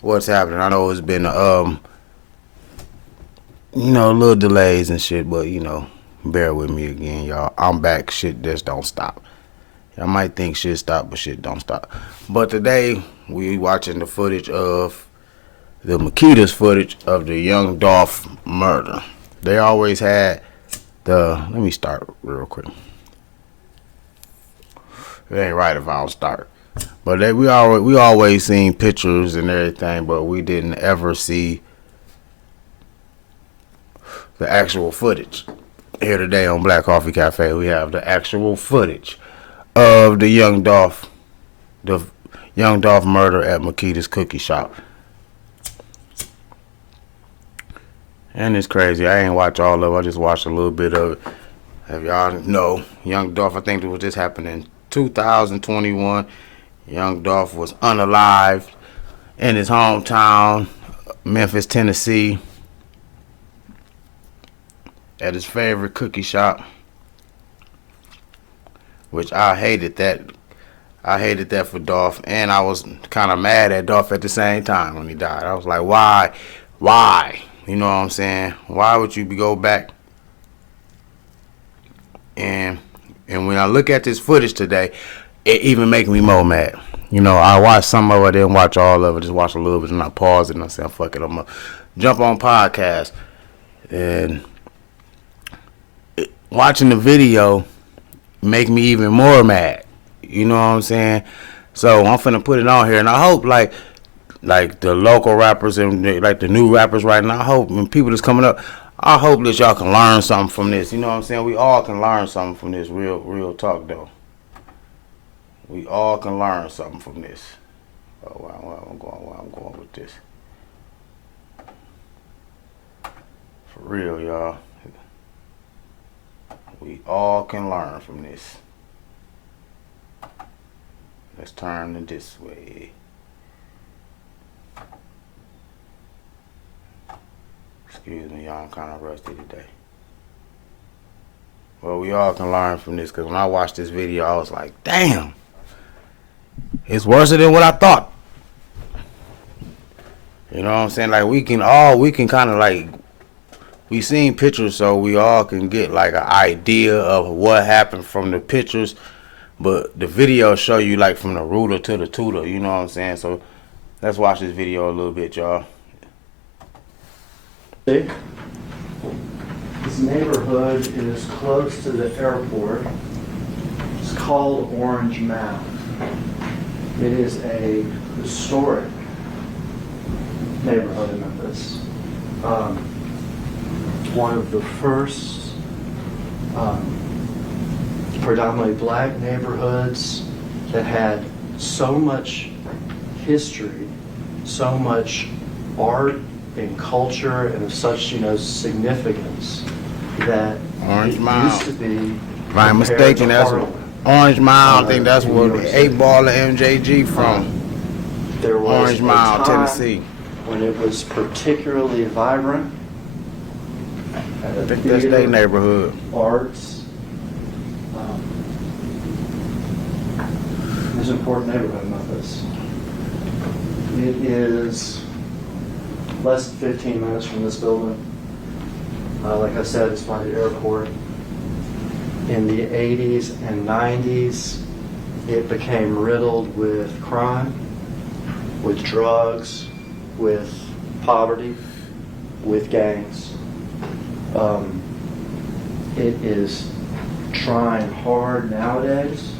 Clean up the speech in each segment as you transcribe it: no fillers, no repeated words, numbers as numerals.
what's happening. I know it's been little delays and shit, but bear with me again, y'all. I'm back. Shit just don't stop. I might think shit stop, but shit don't stop. But today we watching the footage of the Makitas footage of the young Dolph murder. They always had the. Let me start real quick. It ain't right if I don't start. But we always seen pictures and everything, but we didn't ever see the actual footage. Here today on Black Coffee Cafe, we have the actual footage of the young Dolph murder at Makita's Cookie Shop. And it's crazy. I ain't watch all of it. I just watched a little bit of it. Have y'all know, young Dolph, I think this happened in 2021. Young Dolph was unalived in his hometown, Memphis, Tennessee, at his favorite cookie shop, which I hated that. I hated that for Dolph, and I was kind of mad at Dolph at the same time when he died. I was like, why? You know what I'm saying? Why would you go back? And when I look at this footage today, it even makes me more mad. I watched some of it, I didn't watch all of it, just watched a little bit, and I paused it, and I said, fuck it, I'm going to jump on podcast. And watching the video make me even more mad. You know what I'm saying? So I'm finna put it on here, and I hope like the local rappers and like the new rappers right now, I hope when people that's coming up, I hope that y'all can learn something from this. You know what I'm saying? We all can learn something from this. Real talk though. We all can learn something from this. Oh, where I'm going with this. For real, y'all. We all can learn from this. Let's turn it this way. Excuse me, y'all. I'm kind of rusty today. Well, we all can learn from this, because when I watched this video, I was like, damn. It's worse than what I thought. You know what I'm saying? Like, we can kind of like, we seen pictures, so we all can get like an idea of what happened from the pictures. But the video show you like from the rooter to the tutor. You know what I'm saying? So let's watch this video a little bit, y'all. This neighborhood is close to the airport. It's called Orange Mound. It is a historic neighborhood in Memphis. One of the first predominantly black neighborhoods that had so much history, so much art and culture, and of such significance that Orange it Mound. used to be. If I'm mistaken, that's Orange Mound. I think that's where the 8-ball of MJG from. There was Orange Mound, Tennessee. When it was particularly vibrant. I think that's their neighborhood. Arts. It's an important neighborhood in Memphis. It is less than 15 minutes from this building. Like I said, it's by the airport. In the 80s and 90s, it became riddled with crime, with drugs, with poverty, with gangs. It is trying hard nowadays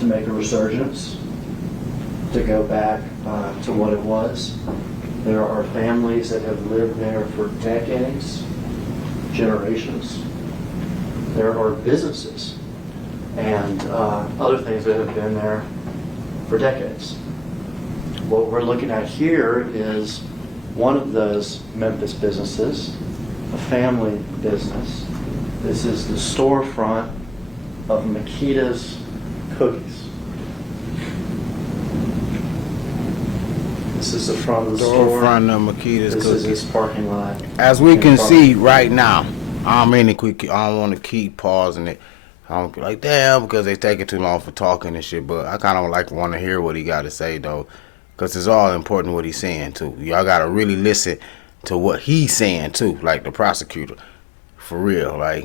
to make a resurgence, to go back to what it was. There are families that have lived there for decades, generations. There are businesses and other things that have been there for decades. What we're looking at here is one of those Memphis businesses, a family business. This is the storefront of Makita's Cookies. This is the front of the store. Storefront of Makita's Cookies. This is his parking lot. As we can see right now, I don't want to keep pausing it. I don't like damn because they take it too long for talking and shit. But I kind of want to hear what he got to say though. Because it's all important what he's saying, too. Y'all got to really listen to what he's saying, too, like the prosecutor. For real. Like,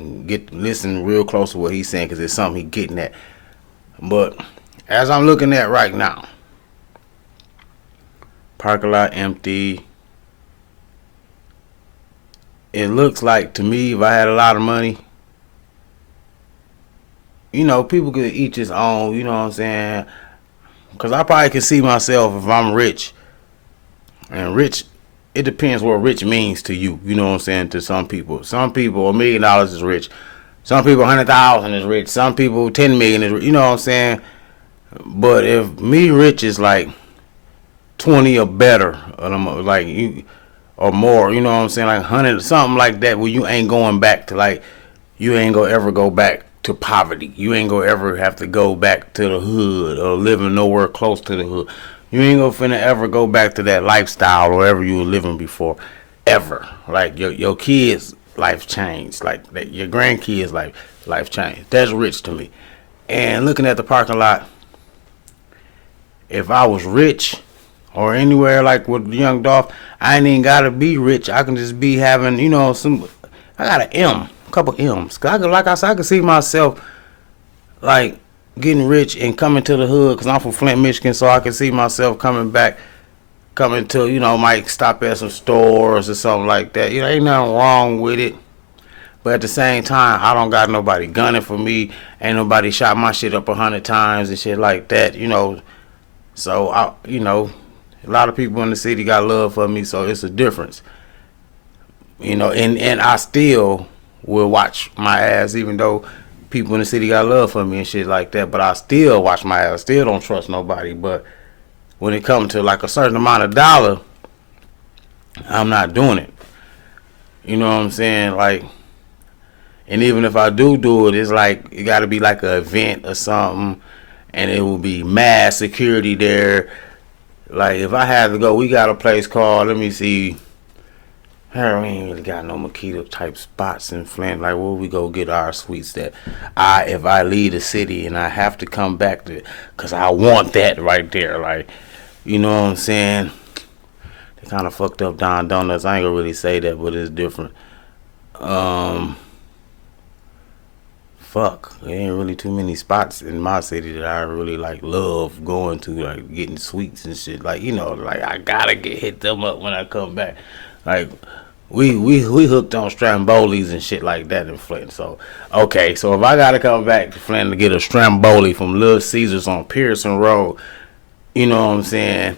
listen real close to what he's saying because it's something he's getting at. But as I'm looking at right now, parking lot empty. It looks like to me, if I had a lot of money, you know, people could each his own, you know what I'm saying? Because I probably could see myself if I'm rich. And rich, it depends what rich means to you, you know what I'm saying, to some people. Some people, $1 million is rich. Some people, 100,000 is rich. Some people, 10 million is rich, you know what I'm saying? But if me rich is like 20 or better, like you, or more, you know what I'm saying, like 100, something like that, where you ain't going back to like, you ain't gonna ever go back to poverty. You ain't gonna ever have to go back to the hood or living nowhere close to the hood. You ain't gonna finna ever go back to that lifestyle or wherever you were living before, ever. Like your kids' life changed, like your grandkids' life changed. That's rich to me. And looking at the parking lot, if I was rich or anywhere like with young Dolph, I ain't even gotta be rich. I can just be having, you know, I got a couple M's. Cause like I said, I can see myself like getting rich and coming to the hood. Cause I'm from Flint, Michigan, so I can see myself coming to, you know, might stop at some stores or something like that. You know, ain't nothing wrong with it. But at the same time, I don't got nobody gunning for me. Ain't nobody shot my shit up 100 times and shit like that, you know. So, you know, a lot of people in the city got love for me, so it's a difference. You know, and I still will watch my ass, even though people in the city got love for me and shit like that. But I still watch my ass. Still don't trust nobody. But when it comes to like a certain amount of dollar, I'm not doing it. You know what I'm saying? Like, and even if I do it, it's like it got to be like an event or something, and it will be mass security there. Like if I had to go, we got a place called, let me see. We ain't really got no Makita type spots in Flint. Like where we go get our sweets that if I leave the city and I have to come back to, cause I want that right there. Like, you know what I'm saying? They kind of fucked up Don Donuts. I ain't gonna really say that, but it's different. Fuck, there ain't really too many spots in my city that I really like love going to, like getting sweets and shit. Like, you know, like I gotta hit them up when I come back. Like we hooked on Strambolis and shit like that in Flint. So okay, so if I gotta come back to Flint to get a Stramboli from Little Caesars on Pearson Road, you know what I'm saying?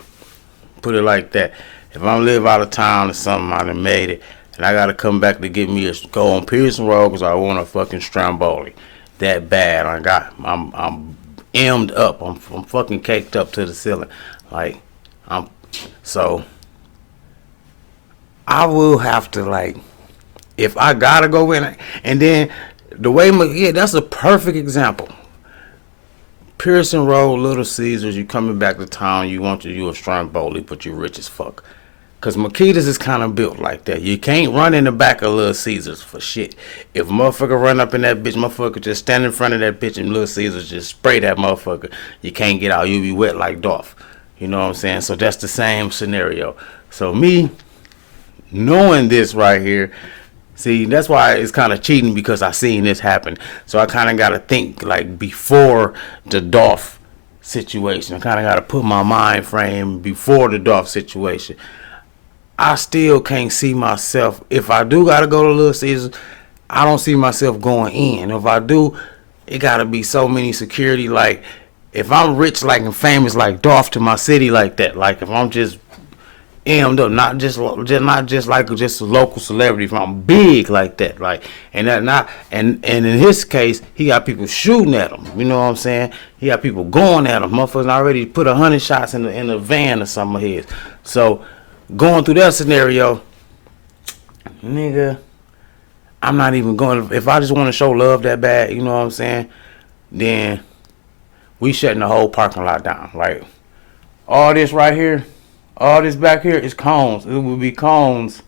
Put it like that. If I'm live out of town or something, I done made it. And I gotta come back to get me go on Pearson Road because I want a fucking Stramboli. That bad. I'm emmed up. I'm fucking caked up to the ceiling. Like, so I will have to, like, if I gotta go in, and then the way, that's a perfect example. Pearson Road, Little Caesars, you coming back to town, you want you a Stromboli, but you rich as fuck. Cause Makitas is kind of built like that. You can't run in the back of Little Caesars for shit. If a motherfucker run up in that bitch, motherfucker just stand in front of that bitch and Little Caesars just spray that motherfucker. You can't get out. You be wet like Dolph. You know what I'm saying? So that's the same scenario. So me knowing this right here, see, that's why it's kind of cheating because I seen this happen. So I kind of got to think like before the Dolph situation. I kind of got to put my mind frame before the Dolph situation. I still can't see myself. If I do gotta go to Little Caesars, I don't see myself going in. If I do, it gotta be so many security. Like, if I'm rich, like, and famous, like Dolph to my city, like that. Like, if I'm just emmed up, not just like just a local celebrity. If I'm big like that, like, and in his case, he got people shooting at him. You know what I'm saying? He got people going at him. Motherfuckers already put 100 shots in the van or some of his. So. Going through that scenario, nigga, I'm not even going. If I just want to show love that bad, you know what I'm saying, then we shutting the whole parking lot down. Like, all this right here, all this back here is cones. It will be cones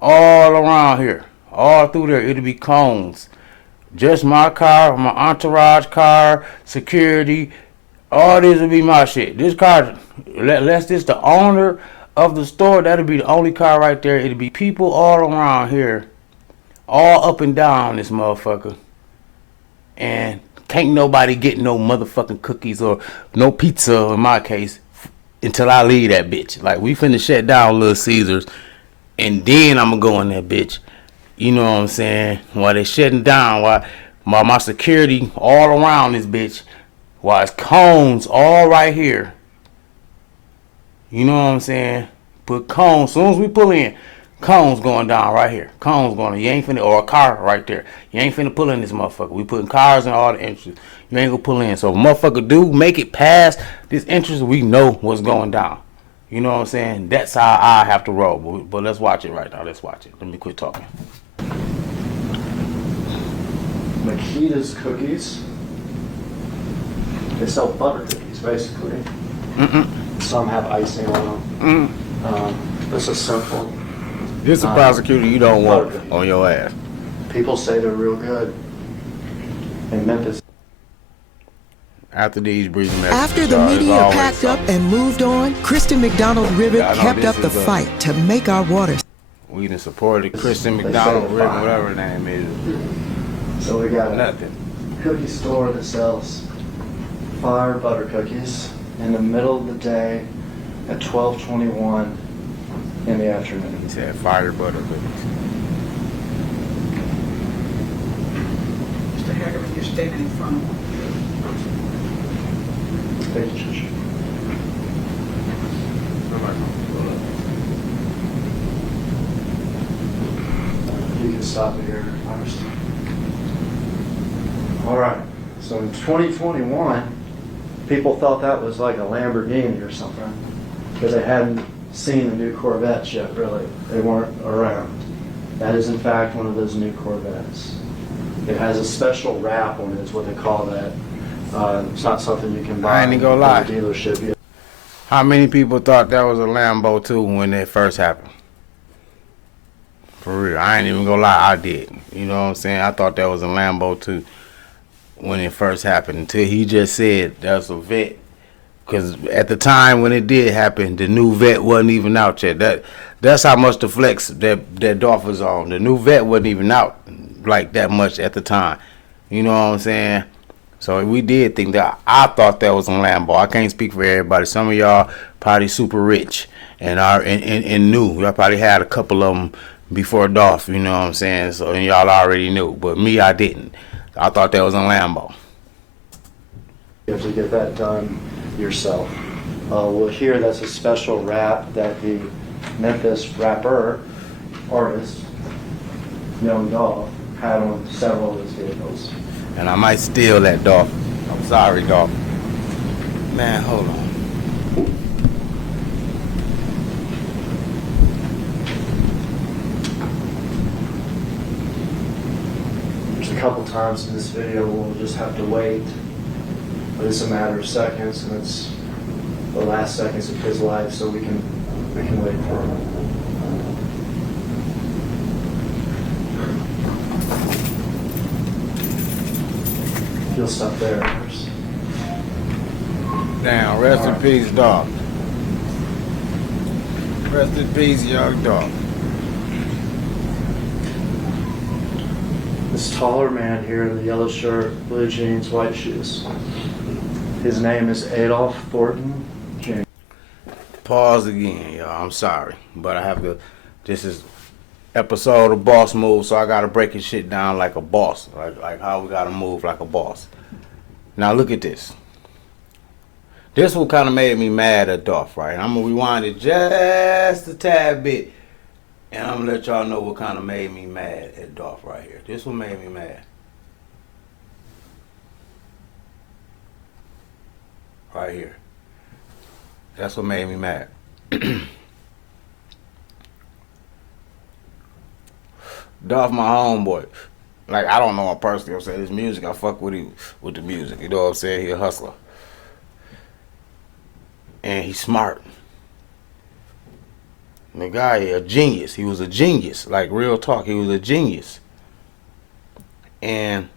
all around here. All through there, it'll be cones. Just my car, my entourage car, security, All this will be my shit. This car, unless this the owner of the store, that'll be the only car right there. It'll be people all around here, all up and down this motherfucker. And can't nobody get no motherfucking cookies or no pizza, in my case, until I leave that bitch. Like, we finna shut down Little Caesars, and then I'm gonna go in that bitch. You know what I'm saying? While they shutting down, while my security all around this bitch, while it's cones all right here. You know what I'm saying? Put cones, as soon as we pull in, cones going down right here. Cones going, you ain't finna, or a car right there. You ain't finna pull in this motherfucker. We putting cars in all the entrances. You ain't gonna pull in. So if a motherfucker do make it past this entrance, we know what's going down. You know what I'm saying? That's how I have to roll. But let's watch it right now. Let's watch it. Let me quit talking. Makita's Cookies. They sell butter cookies, basically. Some have icing on them. This is simple. This is a prosecutor you don't want on your ass. People say they're real good. In Memphis. After these breathing messages, After the media packed up and moved on, Kristen McDonald Rivet kept up the fight to make our water. We done supported Kristen McDonald Rivet, whatever her name is. So we got Nothing. a cookie store that sells fire butter cookies in the middle of the day at 12:21 in the afternoon. He said fire butter cookies. Mr. Hagerman, you're standing in front of him. Thank you, Judge. You can stop it here first. All right. So in 2021, people thought that was like a Lamborghini or something because they hadn't seen the new Corvettes yet, really. They weren't around. That is, in fact, one of those new Corvettes. It has a special wrap on it, is what they call that. It's not something you can buy I ain't gonna lie. at the dealership yet. How many people thought that was a Lambo too when it first happened? For real, I ain't even gonna lie, I did. You know what I'm saying? I thought that was a Lambo too when it first happened, until he just said that's a vet. Because at the time when it did happen, the new vet wasn't even out yet. That's how much the flex that Dolph was on. The new vet wasn't even out like that much at the time. You know what I'm saying? So we did think that. I thought that was a Lambo. I can't speak for everybody. Some of y'all probably super rich and knew. Y'all probably had a couple of them before Dolph. You know what I'm saying? So and y'all already knew. But me, I didn't. I thought that was a Lambo. You have to get that done yourself. Well, here that's a special wrap that the Memphis rapper artist, Young Dolph, had on several of his vehicles. And I might steal that, Dolph. I'm sorry, Dolph. Man, hold on. There's a couple times in this video we'll just have to wait, but it's a matter of seconds, and it's the last seconds of his life, so we can wait for him. He'll stop there first. Damn, rest in peace, Dolph. Rest in peace, Young Dolph. This taller man here in the yellow shirt, blue jeans, white shoes. His name is Adolph Thornton Jr. Pause again, y'all. I'm sorry, but I have to. This is episode of Boss Move, so I gotta break his shit down like a boss, like how we gotta move like a boss. Now look at this. This one kind of made me mad at Dolph, right? I'm gonna rewind it just a tad bit, and I'm gonna let y'all know what kind of made me mad at Dolph right here. This one made me mad. Right here. That's what made me mad. Dolph, my homeboy. Like, I don't know him personally. I'm saying his music, I fuck with him with the music. You know what I'm saying? He a hustler. And he's smart. The guy, a genius. He was a genius. Like, real talk, he was a genius. And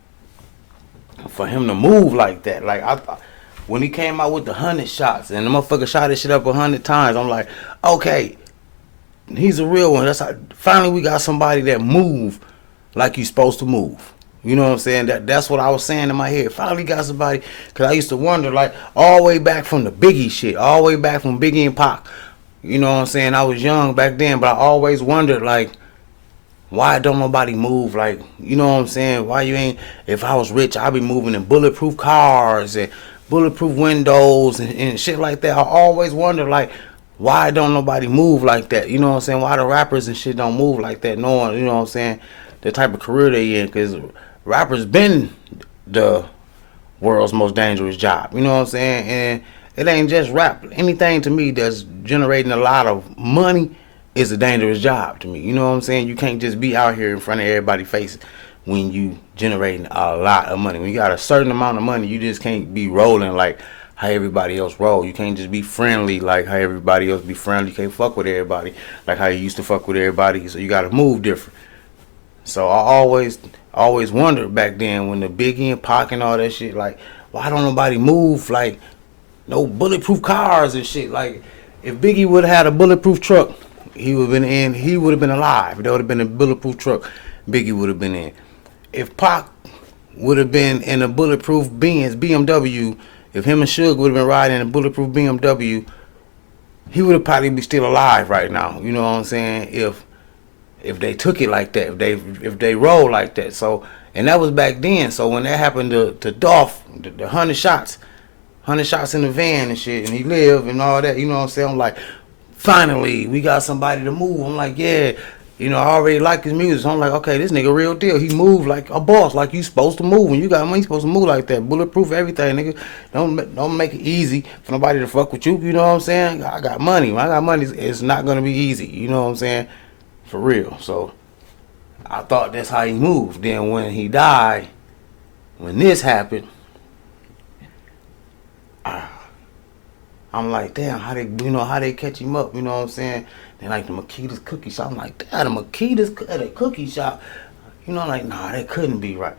for him to move like that, like, when he came out with the 100 shots and the motherfucker shot his shit up 100 times, I'm like, okay, he's a real one. That's how, finally we got somebody that move like you supposed to move. You know what I'm saying? That's what I was saying in my head. Finally got somebody, because I used to wonder, like, all the way back from the Biggie shit, all the way back from Biggie and Pac. You know what I'm saying? I was young back then, but I always wondered, like, why don't nobody move? Like, you know what I'm saying? Why you ain't, if I was rich, I'd be moving in bulletproof cars and bulletproof windows and shit like that. I always wonder, like, why don't nobody move like that? You know what I'm saying? Why the rappers and shit don't move like that? No one, you know what I'm saying? The type of career they in, because rappers been the world's most dangerous job. You know what I'm saying? And it ain't just rap. Anything to me that's generating a lot of money is a dangerous job to me. You know what I'm saying? You can't just be out here in front of everybody's face when you generating a lot of money. When you got a certain amount of money, you just can't be rolling like how everybody else roll. You can't just be friendly like how everybody else be friendly. You can't fuck with everybody like how you used to fuck with everybody. So you got to move different. So I always wondered back then when the Biggie and Pac and all that shit, like, why don't nobody move like no bulletproof cars and shit? Like, if Biggie would have had a bulletproof truck, he would have been alive. There would have been a bulletproof truck, Biggie would have been in. If Pac would have been in a bulletproof BMW, if him and Suge would have been riding in a bulletproof BMW, he would have probably be still alive right now. You know what I'm saying? If they took it like that, if they roll like that. So, and that was back then. So when that happened to Dolph, the 100 shots in the van and shit, and he lived and all that, you know what I'm saying? I'm like, finally, we got somebody to move. I'm like, yeah, you know, I already like his music. So I'm like, okay, this nigga real deal. He moved like a boss, like you supposed to move. When you got money, you supposed to move like that. Bulletproof everything, nigga. Don't make it easy for nobody to fuck with you. You know what I'm saying? I got money. When I got money, it's not gonna be easy. You know what I'm saying? For real. So I thought that's how he moved. Then when he died, when this happened, I'm like, damn, how they catch him up? You know what I'm saying? They like the Makita's cookie shop. I'm like, damn, the Makita's at a cookie shop. You know, like, nah, that couldn't be right.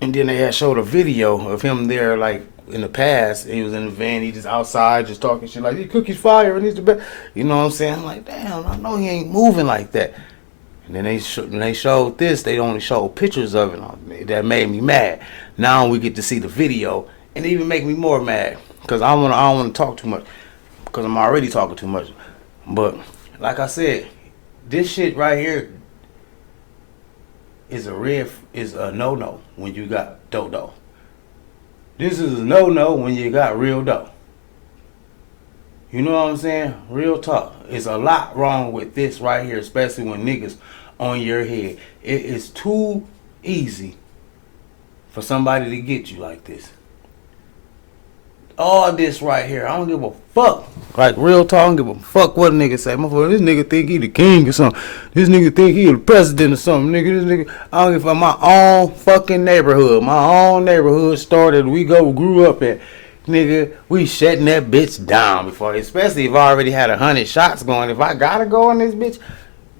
And then they had showed a video of him there, like, in the past. He was in the van, he just outside, just talking shit like, these cookies fire, and these the best. You know what I'm saying? I'm like, damn, I know he ain't moving like that. And then when they showed this, they only showed pictures of it. That made me mad. Now we get to see the video, and it even make me more mad. Because I don't want to talk too much. Because I'm already talking too much. But, like I said, this shit right here is a no-no when you got dough. This is a no-no when you got real dough. You know what I'm saying? Real talk. It's a lot wrong with this right here, especially when niggas on your head. It is too easy for somebody to get you like this. All this right here, I don't give a fuck. Like, real talk, I don't give a fuck what a nigga say. Motherfucker, this nigga think he the king or something. This nigga think he the president or something. This nigga, I don't give a fuck. My own fucking neighborhood. My own neighborhood started, grew up at. Nigga, we shutting that bitch down before, especially if I already had 100 shots going. If I gotta go in this bitch,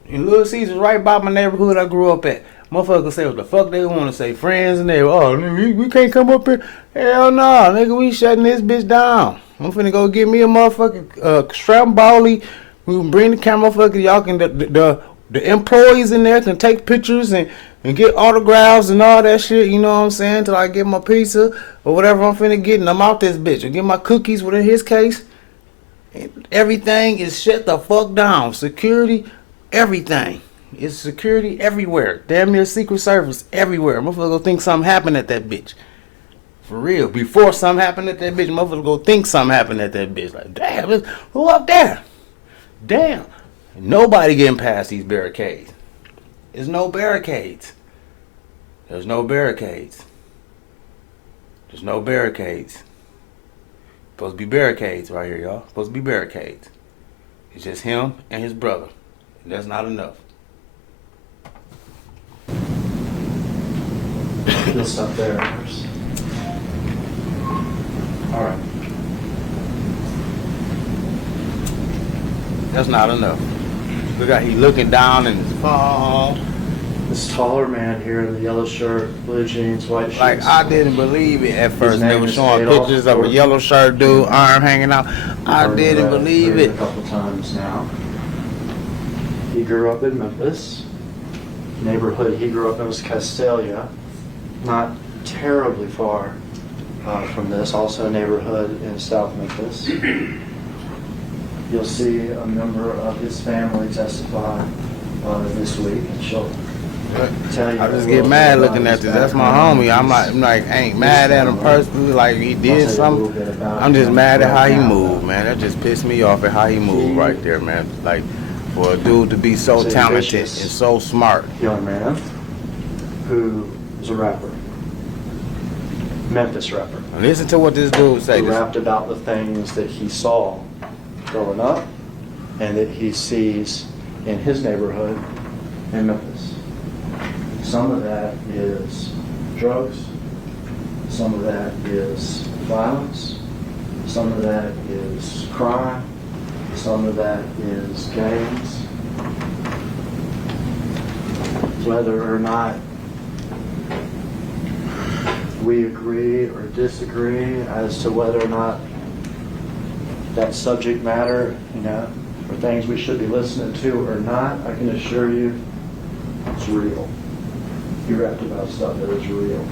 and Little Caesar's right by my neighborhood I grew up at. Motherfuckers say what the fuck they want to say. Friends and they, oh, nigga, we can't come up here. Hell no, nigga, we shutting this bitch down. I'm finna go get me a motherfucking Stramboli. We can bring the camera, motherfucker. Y'all can, the employees in there can take pictures and get autographs and all that shit, you know what I'm saying? Till I get my pizza or whatever I'm finna get and I'm out this bitch. Or get my cookies, within his case. And everything is shut the fuck down. Security, everything. It's security everywhere. Damn near Secret Service everywhere. Motherfucker go think something happened at that bitch. For real. Before something happened at that bitch, motherfucker go think something happened at that bitch. Like, damn, who up there? Damn. Nobody getting past these barricades. There's no barricades. There's no barricades. There's no barricades. Supposed to be barricades right here, y'all. Supposed to be barricades. It's just him and his brother. And that's not enough. You'll stop there first. Alright. That's not enough. Look how he looking down in his phone. This taller man here in the yellow shirt, blue jeans, white shoes. Like, I didn't believe it at first. They name were is showing Adolph pictures of a yellow shirt dude, arm hanging out. I didn't believe Heard it. A couple times now. He grew up in Memphis. Neighborhood he grew up in was Castalia, not terribly far from this. Also a neighborhood in South Memphis. You'll see a member of his family testify this week, and she'll tell you. I just get mad looking at this. That's my homie. I'm like, I ain't mad at him personally. Like, he did something. I'm just mad at how he moved, man. That just pissed me off at how he moved right there, man. Like, for a dude to be so talented and so smart. Young man who is a rapper, Memphis rapper. Listen to what this dude say. He rapped about the things that he saw growing up and that he sees in his neighborhood in Memphis. Some of that is drugs, some of that is violence, some of that is crime, some of that is gangs. Whether or not we agree or disagree as to whether or not that subject matter, are things we should be listening to or not, I can assure you it's real. He rapped about stuff that is real.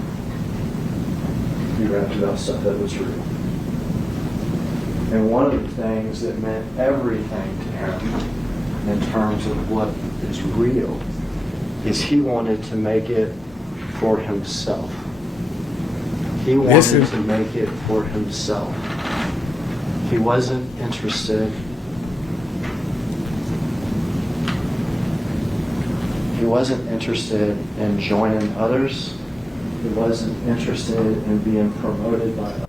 He rapped about stuff that was real. And one of the things that meant everything to him in terms of what is real is he wanted to make it for himself. He wanted to make it for himself. He wasn't interested. He wasn't interested in joining others. He wasn't interested in being promoted by others.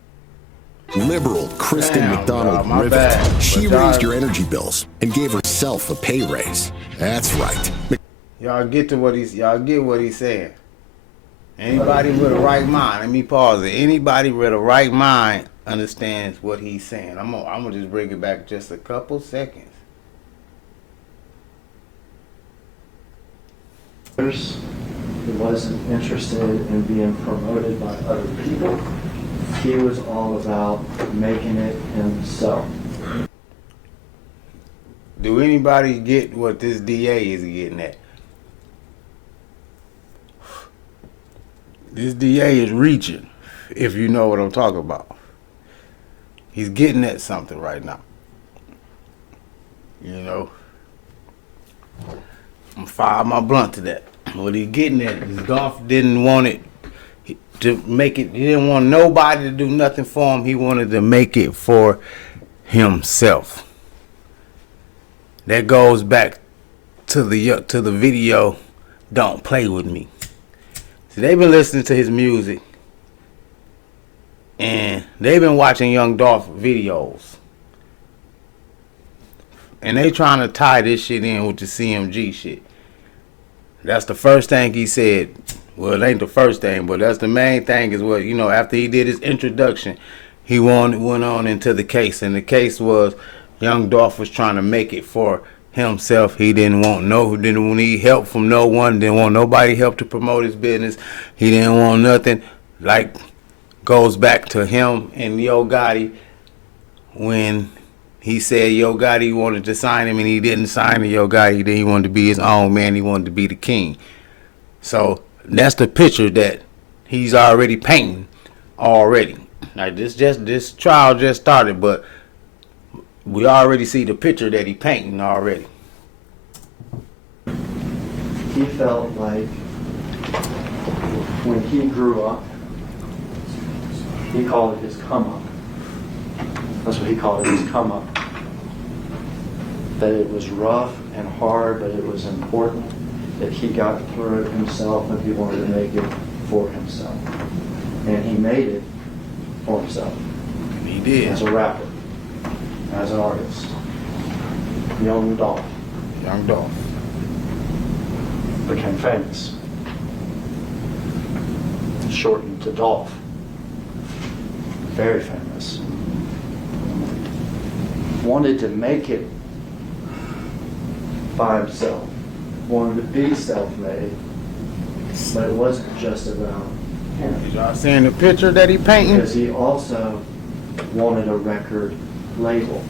Liberal Kristen McDonald Rivet. She raised your energy bills and gave herself a pay raise. That's right. Y'all get what he's saying. Anybody with a right mind, let me pause it. Anybody with a right mind understands what he's saying. I'm gonna just bring it back just a couple seconds. He wasn't interested in being promoted by other people. He was all about making it himself. Do anybody get what this DA is getting at? This DA is reaching, if you know what I'm talking about. He's getting at something right now. I'm fire my blunt to that. What he's getting at is Dolph didn't want it to make it. He didn't want nobody to do nothing for him. He wanted to make it for himself. That goes back to the video, "Don't Play With Me." See, they've been listening to his music, and they've been watching Young Dolph videos, and they trying to tie this shit in with the CMG shit. That's the first thing he said. Well, it ain't the first thing, but that's the main thing is what, after he did his introduction, he went on into the case. And the case was Young Dolph was trying to make it for himself. He didn't need help from no one, didn't want nobody help to promote his business. He didn't want nothing. Like, goes back to him and Yo Gotti when he said Yo Gotti wanted to sign him and he didn't sign to Yo Gotti. Then he wanted to be his own man. He wanted to be the king. So that's the picture that he's already painting already. Like, this trial just started, but we already see the picture that he painting already. He felt like when he grew up, he called it his come up. That's what he called it, his come up. That it was rough and hard, but it was important that he got through it himself and he wanted to make it for himself. And he made it for himself. He did. As a rapper, as an artist. Young Dolph. Young Dolph became famous. Shortened to Dolph. Very famous. Wanted to make it by himself. Wanted to be self-made. But it wasn't just about him. Y'all seeing the picture that he painting? Because he also wanted a record label.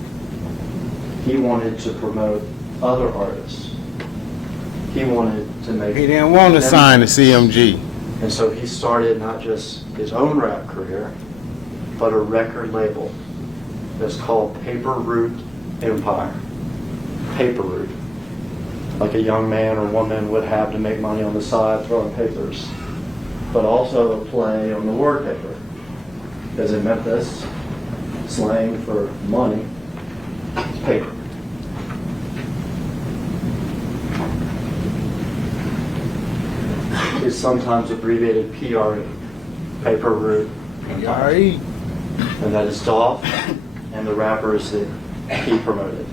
He wanted to promote other artists. He wanted to make... He didn't want to sign to CMG. And so he started not just his own rap career, but a record label that's called Paper Route Empire. Paper Route. Like a young man or woman would have to make money on the side throwing papers. But also a play on the word paper. Because in Memphis, slang for money is paper. It's sometimes abbreviated PRE, Paper Route Empire. PRE. And that is DOLPH and the rappers that he promoted.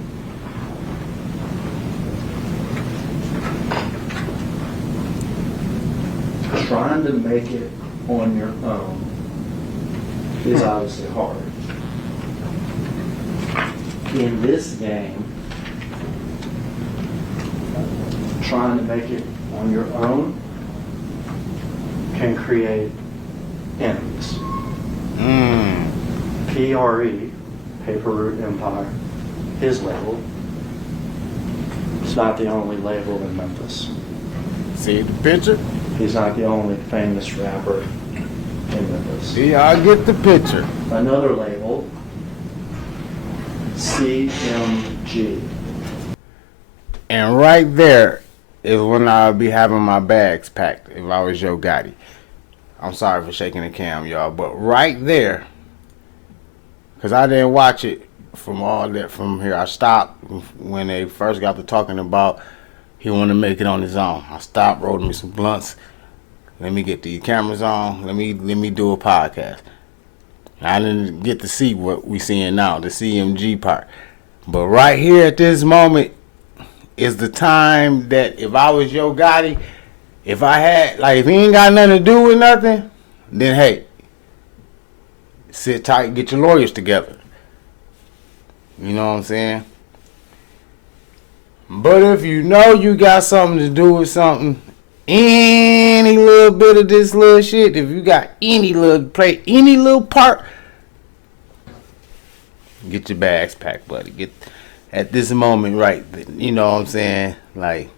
Trying to make it on your own is obviously hard. In this game, trying to make it on your own can create enemies. PRE, Paper Route Empire, his label, is not the only label in Memphis. See the picture? He's not the only famous rapper in Memphis. See, I get the picture. Another label, CMG. And right there is when I'll be having my bags packed if I was Yo Gotti. I'm sorry for shaking the cam, y'all, but right there, because I didn't watch it from here. I stopped when they first got to talking about he wanted to make it on his own. I stopped, rolled me some blunts. Let me get the cameras on. Let me do a podcast. I didn't get to see what we seeing now, the CMG part. But right here at this moment is the time that if I was Yo Gotti, if he ain't got nothing to do with nothing, then hey, sit tight, get your lawyers together. You know what I'm saying? But if you know you got something to do with something, any little bit of this little shit, if you got any little part, get your bags packed, buddy. Get at this moment, right? You know what I'm saying? Like,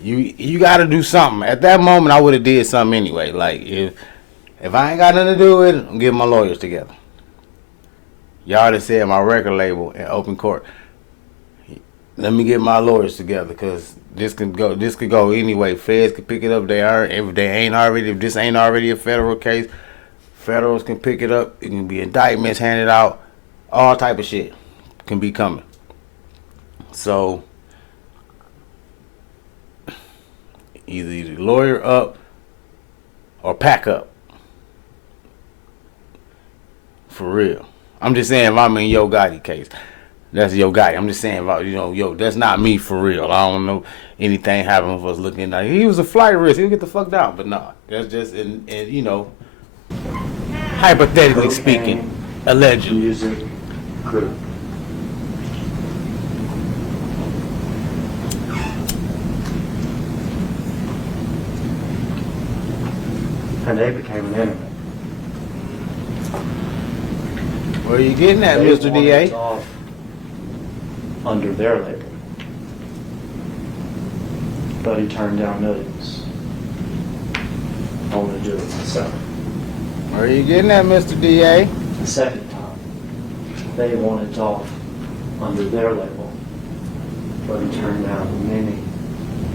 you got to do something. At that moment, I would have did something anyway. Like, if I ain't got nothing to do with it, I'm getting my lawyers together. Y'all done said my record label in open court. Let me get my lawyers together, because this could go anyway. Feds could pick it up. If this ain't already a federal case, federals can pick it up. It can be indictments handed out. All type of shit can be coming. So either lawyer up or pack up. For real. I'm just saying, if I'm in Yo Gotti case, that's Yo Gotti. I'm just saying about, that's not me for real. I don't know anything happened with us looking like he was a flight risk. He'll get the fuck down. But nah, that's just hypothetically speaking, allegedly. Music group. And they became an enemy. Where are you getting at, They Mr. wanted DA? DOLPH under their label. But he turned down millions. I want to do it myself. Where are you getting at, Mr. DA? The second time, they wanted DOLPH under their label. But he turned down many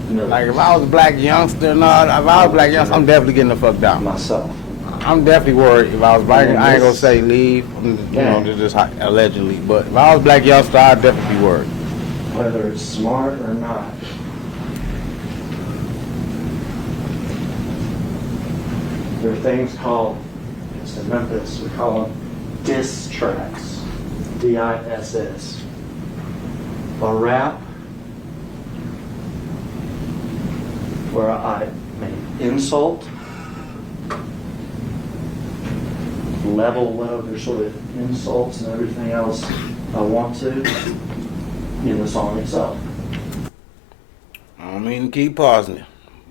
millions. Like, if I was a black youngster, I'm definitely getting the fuck down. Myself. I'm definitely worried. If I was black, I ain't gonna say leave, just allegedly. But if I was black youngster, I'd definitely be worried. Whether it's smart or not, there are things called, it's in Memphis, we call them diss tracks. DISS. A rap where I may insult, level whatever sort of insults and everything else I want to in the song itself. I don't mean to keep pausing it,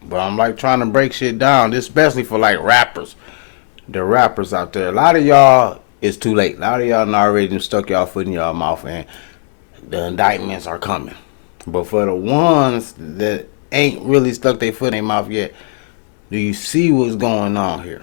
But I'm like trying to break shit down, especially for like rappers. The rappers out there. A lot of y'all, it's too late. A lot of y'all already done stuck y'all foot in y'all mouth and the indictments are coming. But for the ones that ain't really stuck their foot in their mouth yet, do you see what's going on here?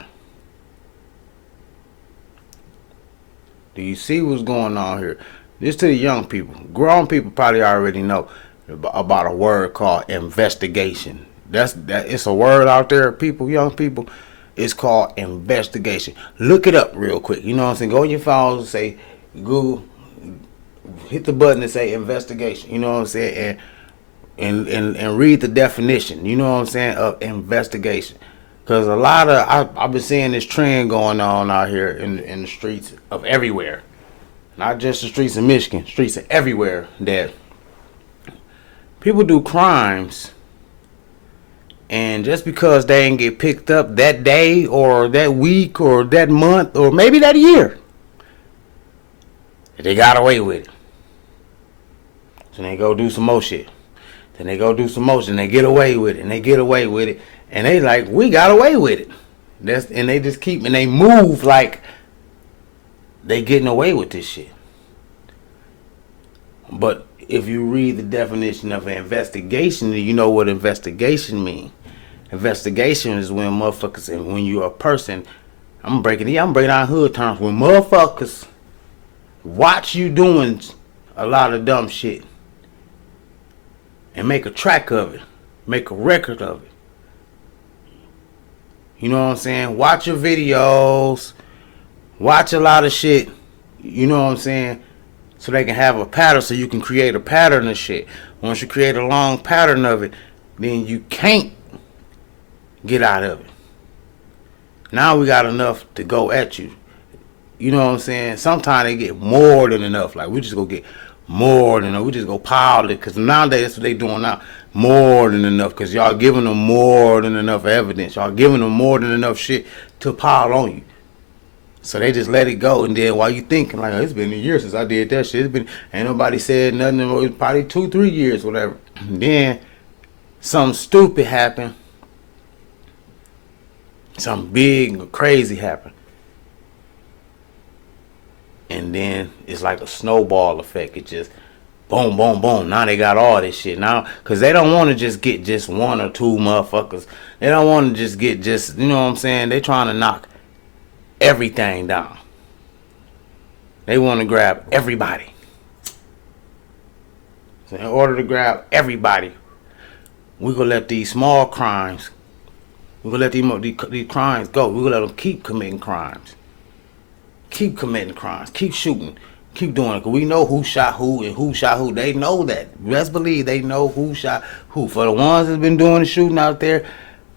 Do you see what's going on here? This to the young people. Grown people probably already know about a word called investigation. That it's a word out there, people, young people. It's called investigation. Look it up real quick. You know what I'm saying? Go on your phone and say Google, hit the button and say investigation. You know what I'm saying? And read the definition. You know what I'm saying, of investigation. Because a lot of I've been seeing this trend going on out here in the streets of everywhere. Not just the streets of Michigan, streets of everywhere, that people do crimes, and just because they ain't get picked up that day or that week or that month or maybe that year, they got away with it. So they go do some more shit. Then they go do some more shit and they get away with it, and they get away with it, and they like, we got away with it. And they just keep, and they move like they getting away with this shit. But if you read the definition of an investigation, you know what investigation means. Investigation is when motherfuckers, and when you're a person, I'm breaking down hood terms. When motherfuckers watch you doing a lot of dumb shit and make a track of it, make a record of it. You know what I'm saying? Watch your videos, watch a lot of shit, you know what I'm saying? So they can have a pattern, so you can create a pattern of shit. Once you create a long pattern of it, then you can't get out of it. Now we got enough to go at you. You know what I'm saying? Sometimes they get more than enough. Like, we just go get more than enough. We just go pile it. Because nowadays, that's what they doing now. More than enough. Because y'all giving them more than enough evidence. Y'all giving them more than enough shit to pile on you. So they just let it go. And then while you thinking, like, oh, it's been a year since I did that shit. It's been, ain't nobody said nothing. It was probably 2-3 years, whatever. And then something stupid happened. Something big or crazy happened. And then it's like a snowball effect. It just boom, boom, boom. Now they got all this shit. Now, because they don't want to just get just one or two motherfuckers. They don't want to just get just, you know what I'm saying? They trying to knock everything down. They want to grab everybody. So in order to grab everybody, we're going to let these small crimes, we're going to let these crimes go. We're going to let them keep committing crimes. Keep committing crimes. Keep shooting. Keep doing it. Because we know who shot who and who shot who. They know that. Best believe they know who shot who. For the ones that's been doing the shooting out there,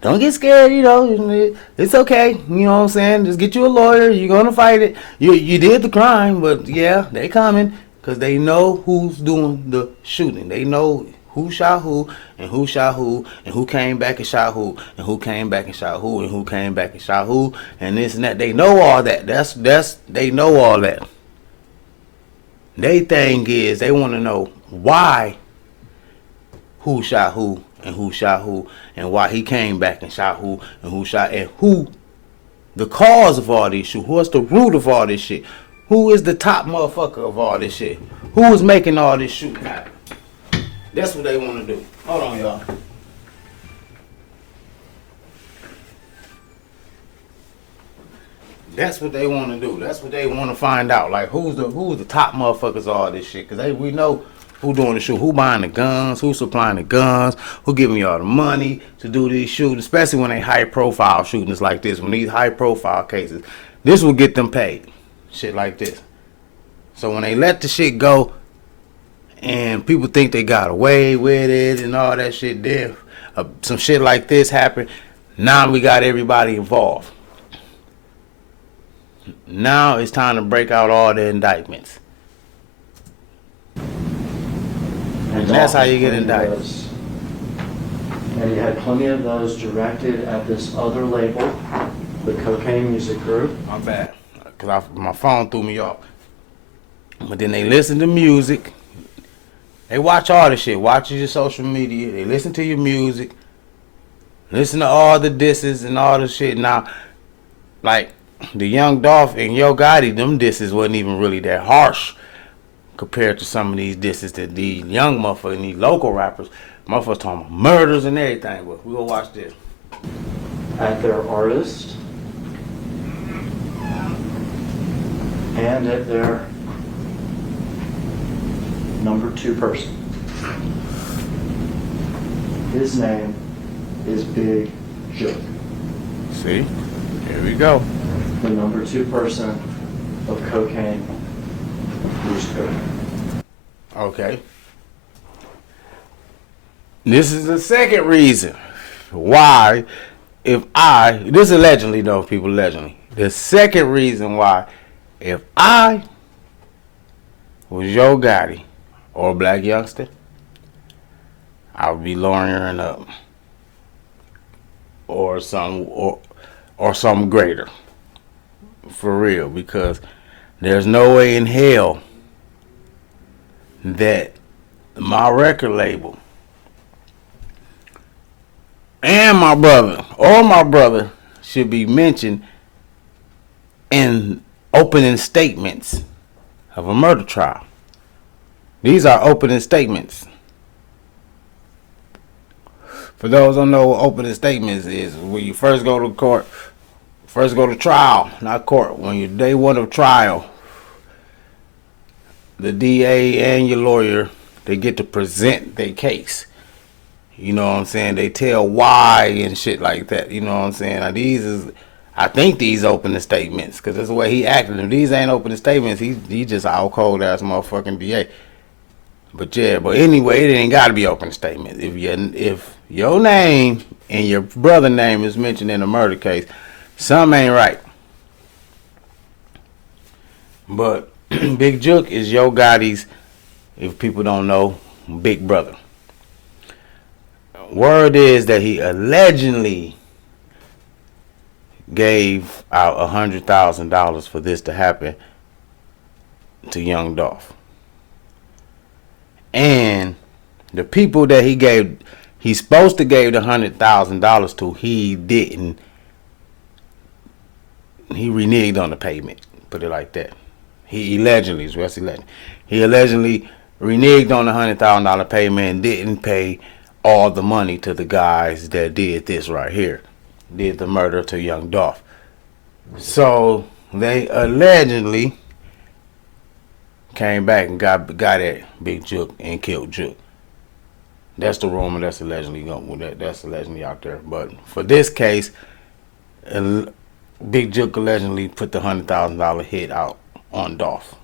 don't get scared, you know. It's okay. You know what I'm saying? Just get you a lawyer. You're going to fight it. You did the crime, but yeah, they coming. Because they know who's doing the shooting. They know who shot who and who shot who and who came back and shot who and who came back and shot who and who came back and shot who and this and that. They know all that. They know all that. They thing is they want to know why who shot who and who shot who and why he came back and shot who and who shot and who the cause of all this shit. What's the root of all this shit? Who is the top motherfucker of all this shit? Who is making all this shooting happen? That's what they want to do. Hold on, y'all. That's what they want to do. That's what they want to find out. Like, who's the top motherfuckers of all this shit? Because we know who doing the shoot, who buying the guns, who supplying the guns, who giving y'all the money to do these shootings, especially when they high-profile shootings like this. When these high-profile cases, this will get them paid. Shit like this. So when they let the shit go, and people think they got away with it and all that shit, then some shit like this happened. Now we got everybody involved. Now it's time to break out all the indictments. And that's how you get indicted. And you had plenty of those directed at this other label, the Cocaine Music Group. My bad. Because my phone threw me off. But then they listen to music. They watch all this shit. Watch your social media. They listen to your music. Listen to all the disses and all the shit. Now, like, the Young Dolph and Yo Gotti, them disses wasn't even really that harsh compared to some of these disses that these young motherfuckers and these local rappers, motherfuckers talking about murders and everything. But we gonna watch this. At their artist and at their number 2 person. His name is Big Jook. See? Here we go. The number 2 person of cocaine, loose coke. Okay. This is the second reason why, this allegedly though, people, allegedly. The second reason why, if I was Yo Gotti or a black youngster, I would be lawyering up. Or something greater. For real, because there's no way in hell that my record label and my brother should be mentioned in opening statements of a murder trial. These are opening statements. For those who don't know what opening statements is, when you first go to court, first go to trial, not court. When you day one of trial, the DA and your lawyer, they get to present their case. You know what I'm saying? They tell why and shit like that. You know what I'm saying? Now I think these opening statements, because that's the way he acted. If these ain't opening statements, he just out cold ass motherfucking DA. But anyway, it ain't gotta be opening statements. If your name and your brother's name is mentioned in a murder case, something ain't right. But Big Jook is Yo Gotti's, if people don't know, big brother. Word is that he allegedly gave out $100,000 for this to happen to Young Dolph. And the people that he's supposed to give the $100,000 to, he didn't. He reneged on the payment. Put it like that. He allegedly reneged on the $100,000 payment and didn't pay all the money to the guys that did this right here, did the murder to Young Dolph. So they allegedly came back and got at Big Jook and killed Jook. That's the rumor. That's allegedly out there. But for this case, Big Jook allegedly put the $100,000 hit out on Dolph.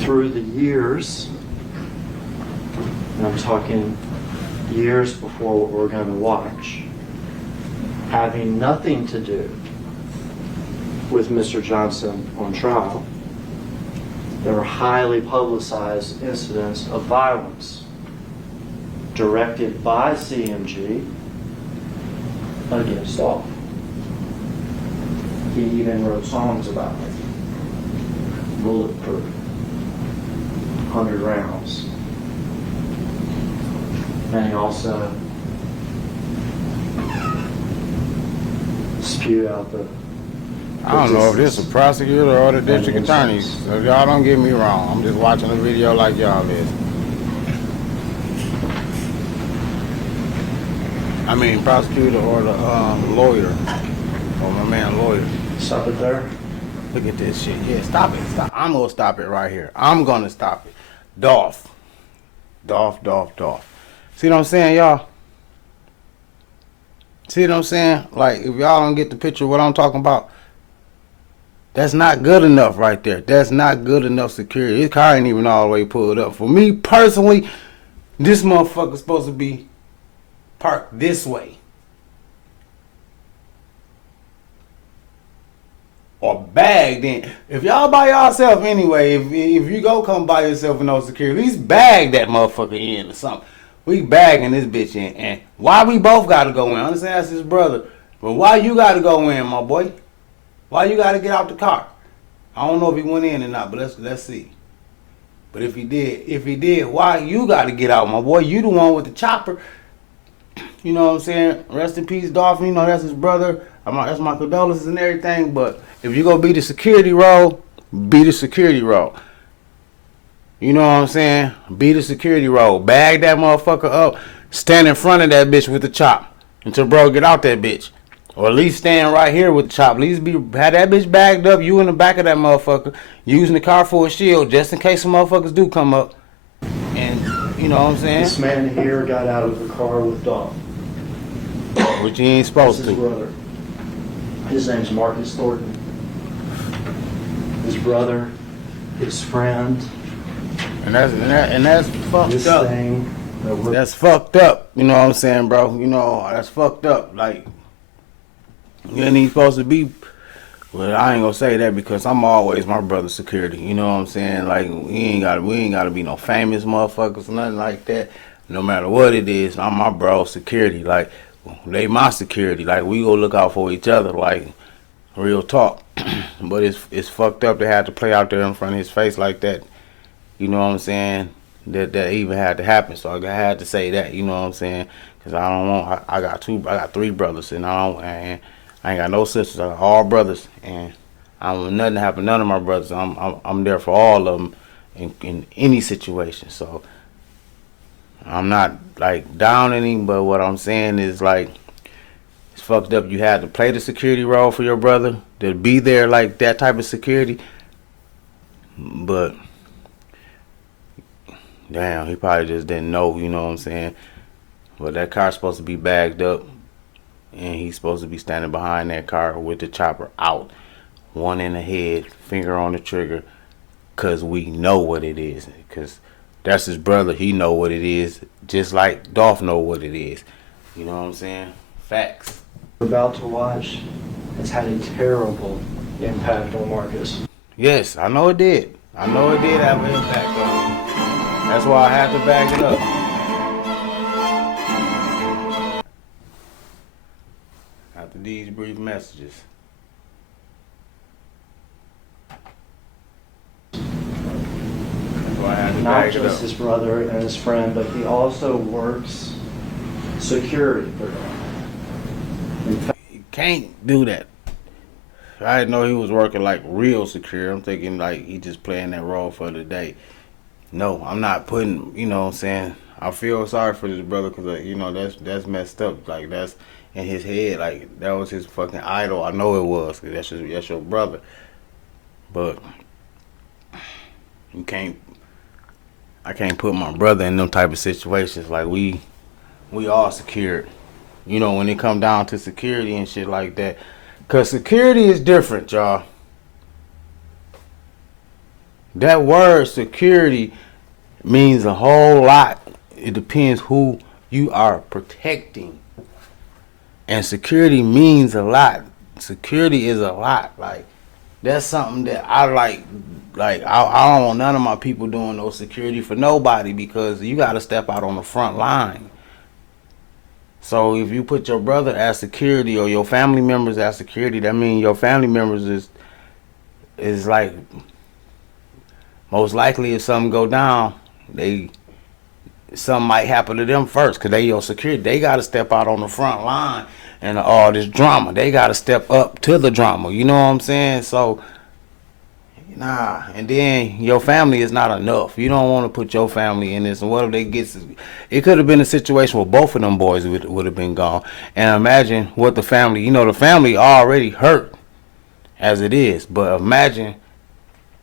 Through the years, and I'm talking years before what we're going to watch, having nothing to do with Mr. Johnson on trial, there were highly publicized incidents of violence directed by CMG against Dolph. He even wrote songs about it. Bulletproof. 100 rounds. And he also spewed out the I don't know if this is a prosecutor or the district attorney. So y'all don't get me wrong. I'm just watching a video like y'all is. I mean, prosecutor or the lawyer, or my man lawyer. Stop it there. Look at this shit. Yeah, stop it. Stop. I'm gonna stop it right here. I'm gonna stop it. Dolph. See what I'm saying, y'all? See what I'm saying? Like, if y'all don't get the picture of what I'm talking about, that's not good enough right there. That's not good enough security. His car ain't even all the way pulled up. For me personally, this motherfucker's supposed to be parked this way. Or bagged in. If y'all by yourself anyway, if you go come by yourself with no security, at least bag that motherfucker in or something. We bagging this bitch in. And why we both gotta go in? I understand that's his brother. But why you gotta go in, my boy? Why you gotta get out the car? I don't know if he went in or not, but let's see. But if he did, why you got to get out, my boy? You the one with the chopper. You know what I'm saying? Rest in peace, Dolph. You know, that's his brother. That's my condolences and everything. But if you go be the security role, be the security role. You know what I'm saying? Be the security role. Bag that motherfucker up. Stand in front of that bitch with the chop until bro get out that bitch. Or at least stand right here with the chop. At least have that bitch bagged up. You in the back of that motherfucker. Using the car for a shield just in case some motherfuckers do come up. And you know what I'm saying? This man here got out of the car with Dolph. Which he ain't supposed His to. brother. His name's Marcus Thornton. His brother, his friend. And that's fucked This up. thing that we're That's fucked up. You know what I'm saying, bro? You know, that's fucked up. Like, you ain't even supposed to be. Well, I ain't gonna say that because I'm always my brother's security. You know what I'm saying? Like, we ain't gotta be no famous motherfuckers or nothing like that. No matter what it is, I'm my bro's security. Like, they my security. Like, we go look out for each other. Like, real talk. But it's fucked up to have to play out there in front of his face like that. You know what I'm saying? That even had to happen. So I had to say that. You know what I'm saying? Because I don't want. I got 3 brothers, and I ain't got no sisters. I got all brothers, and I don't want nothing to happen to none of my brothers. I'm there for all of them in any situation. So I'm not like downing him, but what I'm saying is like it's fucked up. You had to play the security role for your brother to be there like that type of security, but damn, he probably just didn't know. You know what I'm saying? But that car's supposed to be bagged up. And he's supposed to be standing behind that car with the chopper out. One in the head, finger on the trigger. Because we know what it is. Because that's his brother. He know what it is. Just like Dolph know what it is. You know what I'm saying? Facts. about to watch has had a terrible impact on Marcus. Yes, I know it did. I know it did have an impact on him. That's why I had to back it up. After these brief messages. That's why I had to Not back it just up. his brother and his friend, but he also works security for them. You can't do that. I didn't know he was working like real secure. I'm thinking like he just playing that role for the day. No, I'm not putting, you know what I'm saying? I feel sorry for this brother because, you know, that's messed up. Like, that's in his head. Like, that was his fucking idol. I know it was because that's your brother. But I can't put my brother in them type of situations. Like, we all secured. You know, when it come down to security and shit like that. Because security is different, y'all. That word security means a whole lot. It depends who you are protecting. And security means a lot. Security is a lot. Like, that's something that I like I don't want none of my people doing no security for nobody because you got to step out on the front line. So if you put your brother as security or your family members as security, that means your family members is like, most likely if something go down, something might happen to them first because they your security. They got to step out on the front line and all this drama. They got to step up to the drama. You know what I'm saying? So, nah. And then your family is not enough. You don't want to put your family in this. And what if they get... It could have been a situation where both of them boys would have been gone. And imagine what the family... You know, the family already hurt as it is. But imagine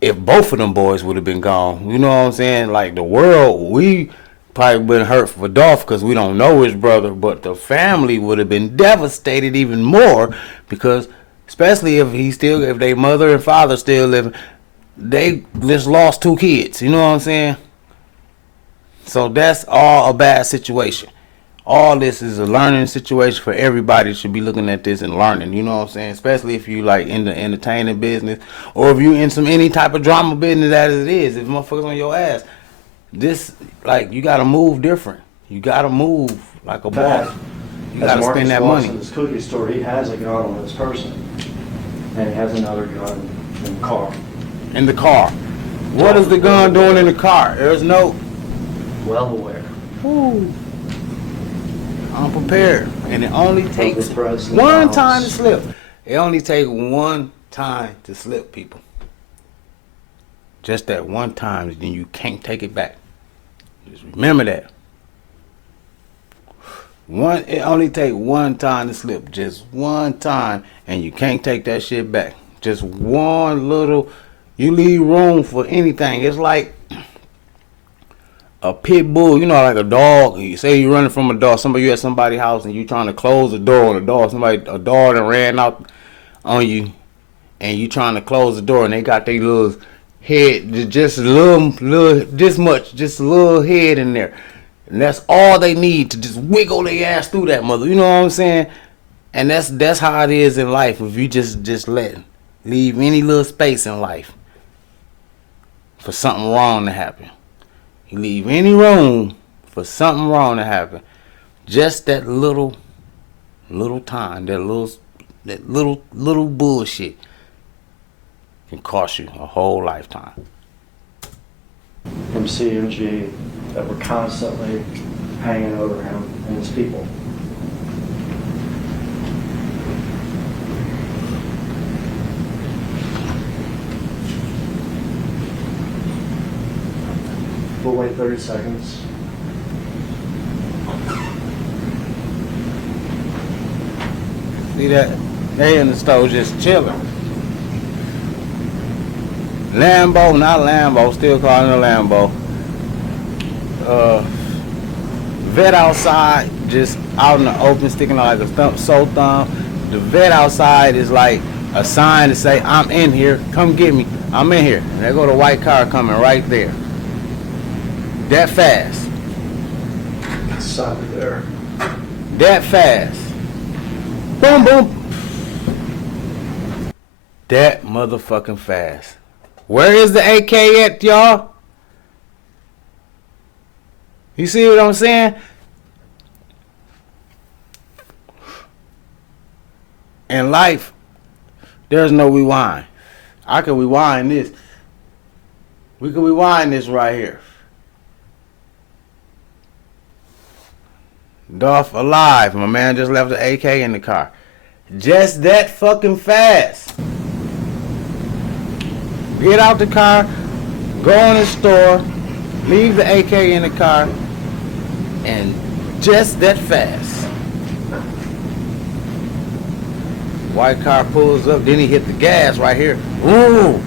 if both of them boys would have been gone. You know what I'm saying? Like, the world, we probably been hurt for Dolph because we don't know his brother. But the family would have been devastated even more because... Especially if their mother and father still living... They just lost 2 kids. You know what I'm saying? So that's all a bad situation. All this is a learning situation for everybody. Should be looking at this and learning. You know what I'm saying? Especially if you like in the entertainment business or if you in any type of drama business as it is. If motherfuckers on your ass, this like you gotta move different. You gotta move like a boss. You gotta spend that money. In this cookie store, he has a gun on his person, and he has another gun in the car. In the car. What is the gun doing in the car? There's no. Well aware. Ooh. I'm prepared, and it only takes President one House. time to slip. It only takes one time to slip, people. Just that one time, then you can't take it back. Just remember that. It only takes one time to slip, just one time, and you can't take that shit back. Just one little, you leave room for anything. It's like a pit bull, you know, like a dog. You say you're running from a dog. You at somebody's house and you trying to close the door on a dog. A dog that ran out on you, and you trying to close the door, and they got their little head, just a little, this much, just a little head in there. And that's all they need to just wiggle their ass through that mother. You know what I'm saying? And that's how it is in life. If you just leave any little space in life for something wrong to happen. You leave any room for something wrong to happen. Just that little time, that little bullshit can cost you a whole lifetime. From CMG that were constantly hanging over him and his people. We'll wait 30 seconds. See that? They in the store just chilling. Lambo, not Lambo, still calling it a Lambo. Vet outside, just out in the open, sticking out like a thumb. The vet outside is like a sign to say, I'm in here, come get me, I'm in here. And there go the white car coming right there. That fast. Stop it there. That fast. Boom, boom. That motherfucking fast. Where is the AK at, y'all? You see what I'm saying? In life, there's no rewind. I can rewind this. We can rewind this right here. DOLPH alive. My man just left the AK in the car. Just that fucking fast. Get out the car, go in the store, leave the AK in the car, and just that fast. White car pulls up, then he hit the gas right here. Ooh!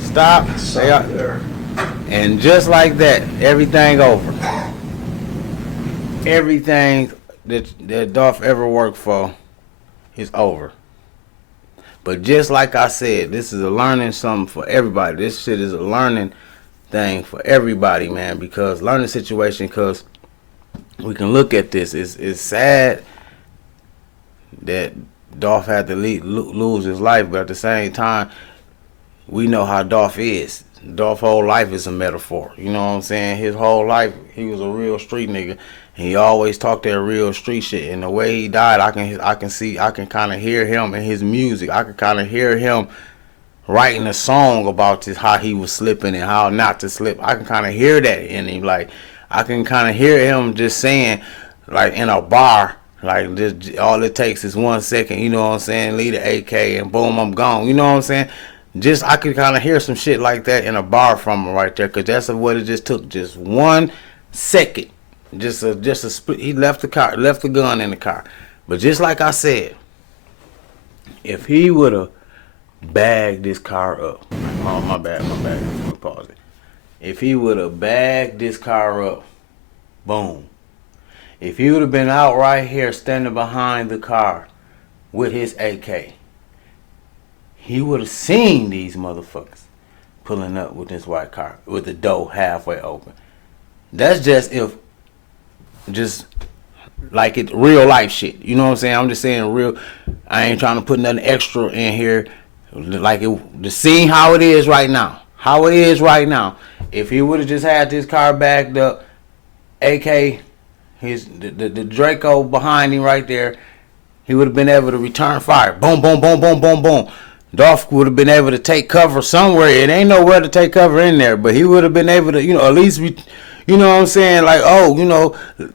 Stop. Stop there. And just like that, everything over. Everything that DOLPH ever worked for is over. But just like I said, this is a learning something for everybody. This shit is a learning thing for everybody, man. Because learning situation, because we can look at this. It's sad that DOLPH had to lose his life, but at the same time, we know how DOLPH is. DOLPH's whole life is a metaphor. You know what I'm saying? His whole life, he was a real street nigga. He always talked that real street shit. And the way he died, I can kind of hear him in his music. I can kind of hear him writing a song about just how he was slipping and how not to slip. I can kind of hear that in him. Like, I can kind of hear him just saying, like, in a bar, like, just, all it takes is 1 second, you know what I'm saying? Leave the AK and boom, I'm gone. You know what I'm saying? Just, I could kind of hear some shit like that in a bar from him right there, because that's what it just took. Just 1 second. Just a split. He left the gun in the car. But just like I said, if he would have bagged this car up, oh my bad, let me pause it. If he would have bagged this car up, boom. If he would have been out right here standing behind the car with his AK, he would have seen these motherfuckers pulling up with this white car with the door halfway open. That's just like it real life shit. You know what I'm saying? I'm just saying real. I ain't trying to put nothing extra in here. Like the scene how it is right now. How it is right now. If he would have just had this car backed up, AK, the Draco behind him right there, he would have been able to return fire. Boom, boom, boom, boom, boom, boom. Dolph would have been able to take cover somewhere. It ain't nowhere to take cover in there, but he would have been able to, at least, you know what I'm saying? Like,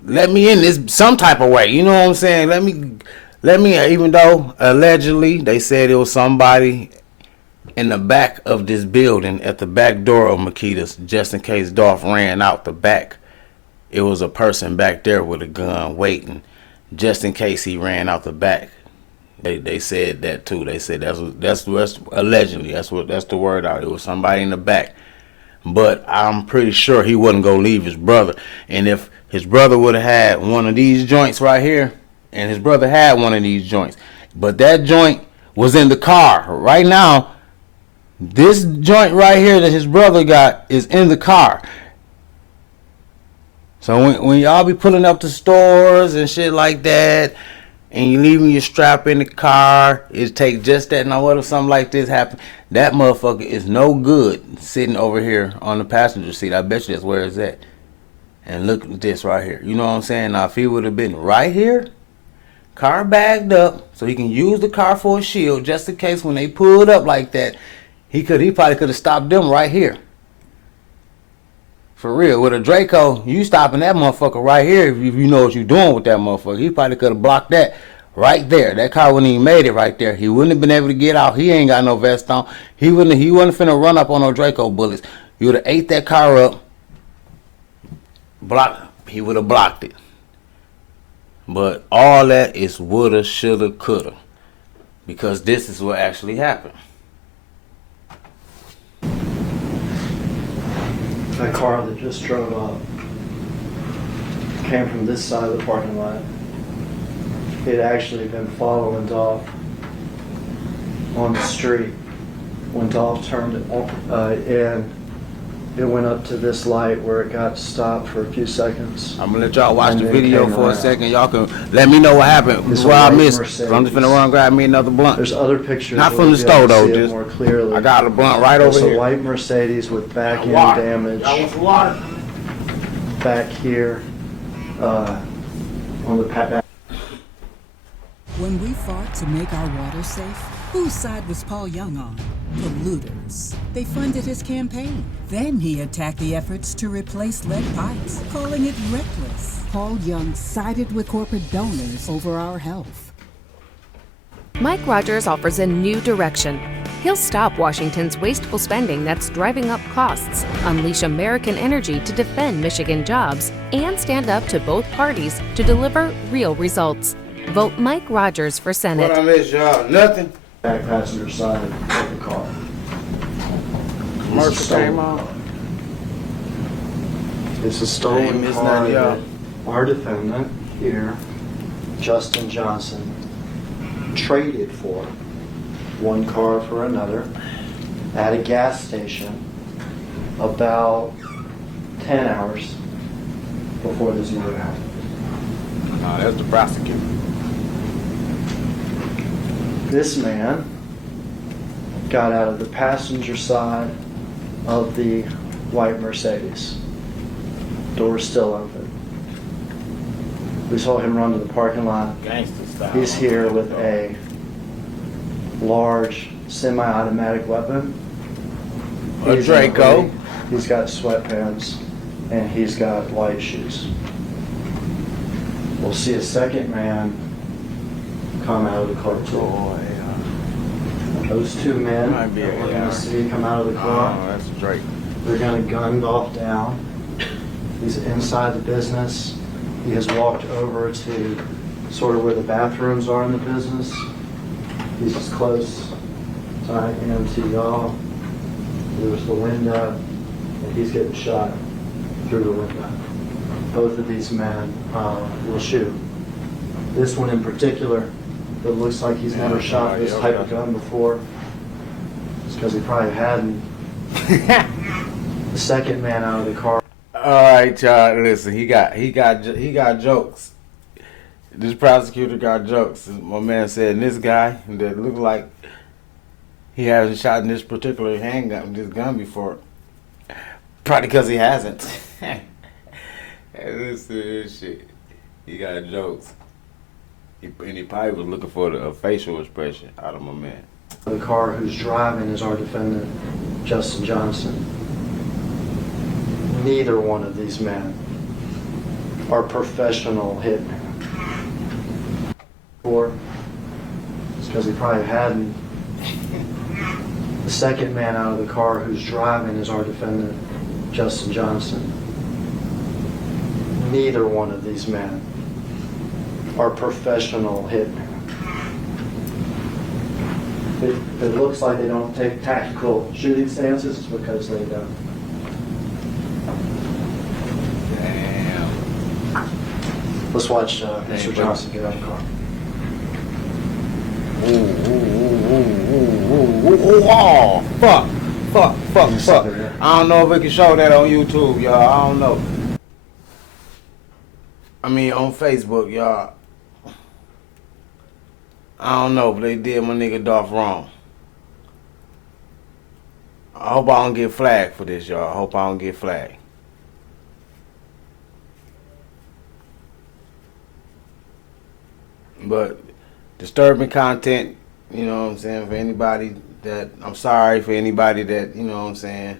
let me in this some type of way. You know what I'm saying? Let me, even though allegedly they said it was somebody in the back of this building at the back door of Makita's, just in case Dolph ran out the back. It was a person back there with a gun waiting, just in case he ran out the back. They said that too. They said that's allegedly that's the word out. It was somebody in the back, but I'm pretty sure he wasn't gonna leave his brother. And if his brother would have had one of these joints right here, and his brother had one of these joints, but that joint was in the car right now. This joint right here that his brother got is in the car. So when y'all be pulling up to stores and shit like that, and you leaving your strap in the car, it take just that. Now what if something like this happen? That motherfucker is no good sitting over here on the passenger seat. I bet you that's where it's at. And look at this right here. You know what I'm saying? Now if he would have been right here, car bagged up, so he can use the car for a shield, just in case when they pulled up like that, he probably could have stopped them right here. For real, with a Draco, you stopping that motherfucker right here if you know what you're doing with that motherfucker. He probably could have blocked that right there. That car wouldn't even made it right there. He wouldn't have been able to get out. He ain't got no vest on. He wasn't finna run up on no Draco bullets. You would have ate that car up. He would have blocked it. But all that is woulda, shoulda, coulda. Because this is what actually happened. That car that just drove up came from this side of the parking lot. It had actually been following Dolph on the street when Dolph turned it in. It went up to this light where it got stopped for a few seconds. I'm gonna let y'all watch the video for a second. Y'all can let me know what happened. This is why I missed. I'm just finna run and grab me another blunt. There's other pictures. Not from the store though. Just more clearly. I got a blunt right over here. It's a white Mercedes with back end damage. Back here, on the back. When we fought to make our water safe, whose side was Paul Young on? Polluters. They funded his campaign. Then he attacked the efforts to replace lead pipes, calling it reckless. Paul Young sided with corporate donors over our health. Mike Rogers offers a new direction. He'll stop Washington's wasteful spending that's driving up costs, unleash American energy to defend Michigan jobs, and stand up to both parties to deliver real results. Vote Mike Rogers for Senate. What I miss, y'all? Nothing. Back passenger side of the car. Commercial came on. It's a stolen Miss car Nadia. that our defendant here, Justin Johnson, traded for one car for another at a gas station about 10 hours before this murder happened. No, that's the prosecutor. This man got out of the passenger side of the white Mercedes. Door's still open. We saw him run to the parking lot. Gangster style. He's here with a large semi-automatic weapon. A Draco. He's got sweatpants and he's got white shoes. We'll see a second man come out of the car too. Those two men Might be that we're AR. going to see come out of the Oh, car, that's Drake. they're going to gun Dolph down. He's inside the business. He has walked over to sort of where the bathrooms are in the business. He's as close as I am to y'all. There's the window, and he's getting shot through the window. Both of these men will shoot. This one in particular, that looks like he's never shot this type of gun before. It's because he probably hadn't. The second man out of the car. All right, y'all. Listen, he got jokes. This prosecutor got jokes. My man said, this guy that looked like he hasn't shot in this particular handgun, this gun before. Probably because he hasn't. Listen to this shit. He got jokes. And he probably was looking for a facial expression out of my man. The car who's driving is our defendant, Justin Johnson. Neither one of these men are professional hitmen. Or it's because he probably hadn't. The second man out of the car who's driving is our defendant, Justin Johnson. Neither one of these men are professional hitmen. If it looks like they don't take tactical shooting stances, it's because they don't. Damn. Let's watch Mr. Johnson get out of the car. Oh, fuck. I don't know if we can show that on YouTube, y'all. I don't know. I mean, on Facebook, y'all. I don't know, but they did my nigga Dolph wrong. I hope I don't get flagged for this, y'all. I hope I don't get flagged. But disturbing content, you know what I'm saying, for anybody that, I'm sorry for anybody that, you know what I'm saying,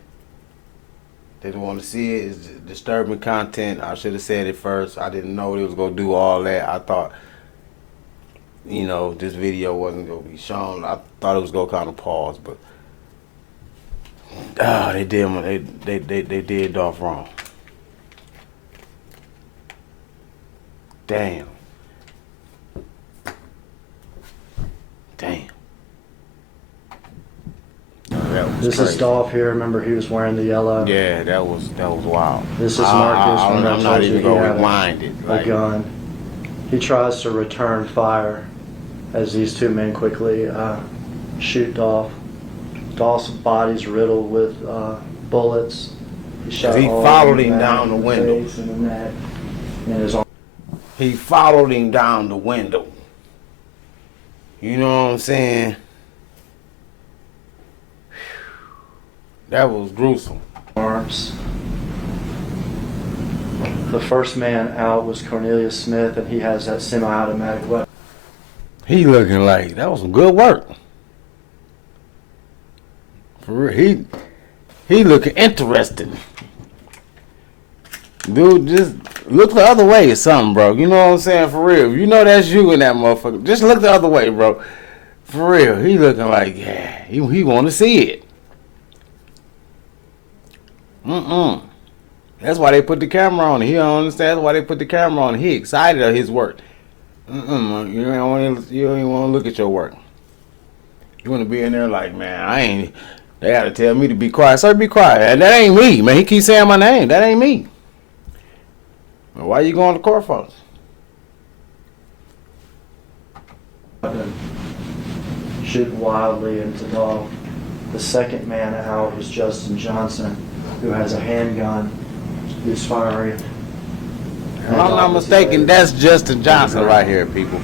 didn't want to see it. It's disturbing content. I should have said it first. I didn't know it was going to do all that. I thought, you know, this video wasn't going to be shown. I thought it was going to kind of pause, but they did Dolph wrong. Damn. This crazy. is Dolph here. Remember, he was wearing the yellow. Yeah, that was wild. This is Marcus. I'm not even gonna rewind it. A gun. He tries to return fire as these two men quickly shoot Dolph. Dolph's body's riddled with bullets. He followed him down the window. Face and the neck and his arm. He followed him down the window. You know what I'm saying? That was gruesome. Arms. The first man out was Cornelius Smith, and he has that semi-automatic weapon. He looking like that was some good work. For real, he looking interesting. Dude, just look the other way or something, bro. You know what I'm saying? For real. If you know that's you in that motherfucker, just look the other way, bro. For real. He looking like, yeah, he want to see it. That's why they put the camera on it. He don't understand. That's why they put the camera on it. He excited of his work. You don't even want to look at your work. You want to be in there like, man, they got to tell me to be quiet. So be quiet. And that ain't me, man. He keeps saying my name. That ain't me. Why you going to court for? Shoot wildly into Dolph. The second man out was Justin Johnson, who has a handgun. Who's firing. If I'm not mistaken, that's Justin Johnson right here, people.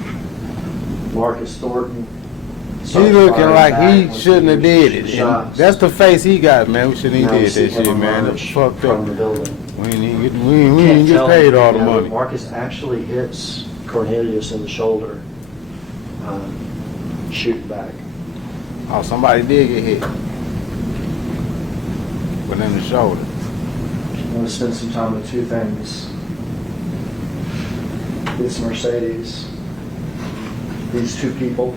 Marcus Thornton. He looking like he shouldn't have did it. And that's the face he got, man. We shouldn't have did that shit, man. That's fucked up. We ain't get paid all the money. Marcus actually hits Cornelius in the shoulder, shooting back. Oh, somebody did get hit. But in the shoulder. I'm going to spend some time with two things. This Mercedes, these two people,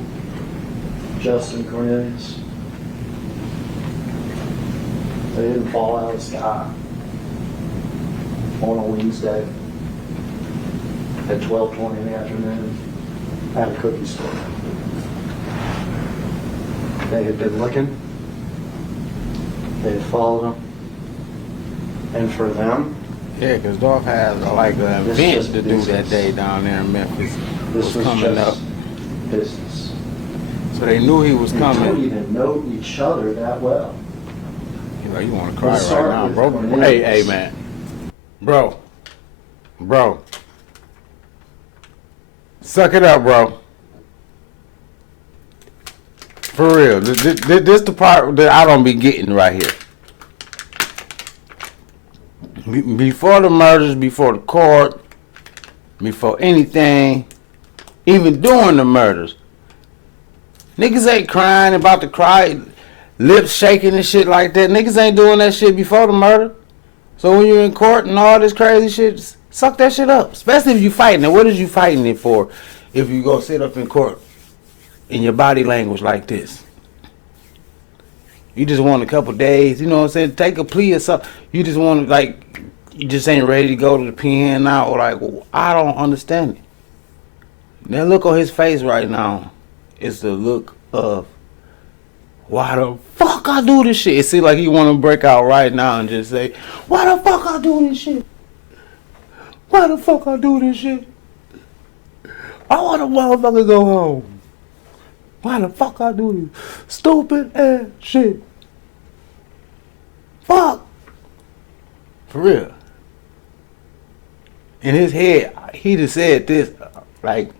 Justin and Cornelius, they didn't fall out of the sky on a Wednesday at 12:20 in the afternoon at a cookie store. They had been looking, they had followed them, and for them, yeah, because Dolph has like an event to do that day down there in Memphis. This was coming just up. business. So they knew he was They coming. don't even know each other that well. You know, you want to cry Let's start right now, with bro. Cornelius. Hey, man. Bro. Suck it up, bro. For real. This the part that I don't be getting right here. Before the murders, before the court, before anything, even during the murders, Niggas ain't crying about to cry, lips shaking and shit like that. Niggas ain't doing that shit before the murder. So when you're in court and all this crazy shit, suck that shit up. Especially if you fighting it. What is you fighting it for if you go sit up in court in your body language like this? You just want a couple days, you know what I'm saying? Take a plea or something. You just want to, like, you just ain't ready to go to the pen now. Or like, well, I don't understand it. That look on his face right now is the look of, why the fuck I do this shit? It seems like he want to break out right now and just say, why the fuck I do this shit? Why the fuck I do this shit? I want a motherfucker go home. Why the fuck I do this stupid ass shit? Fuck. For real. In his head, he just said this like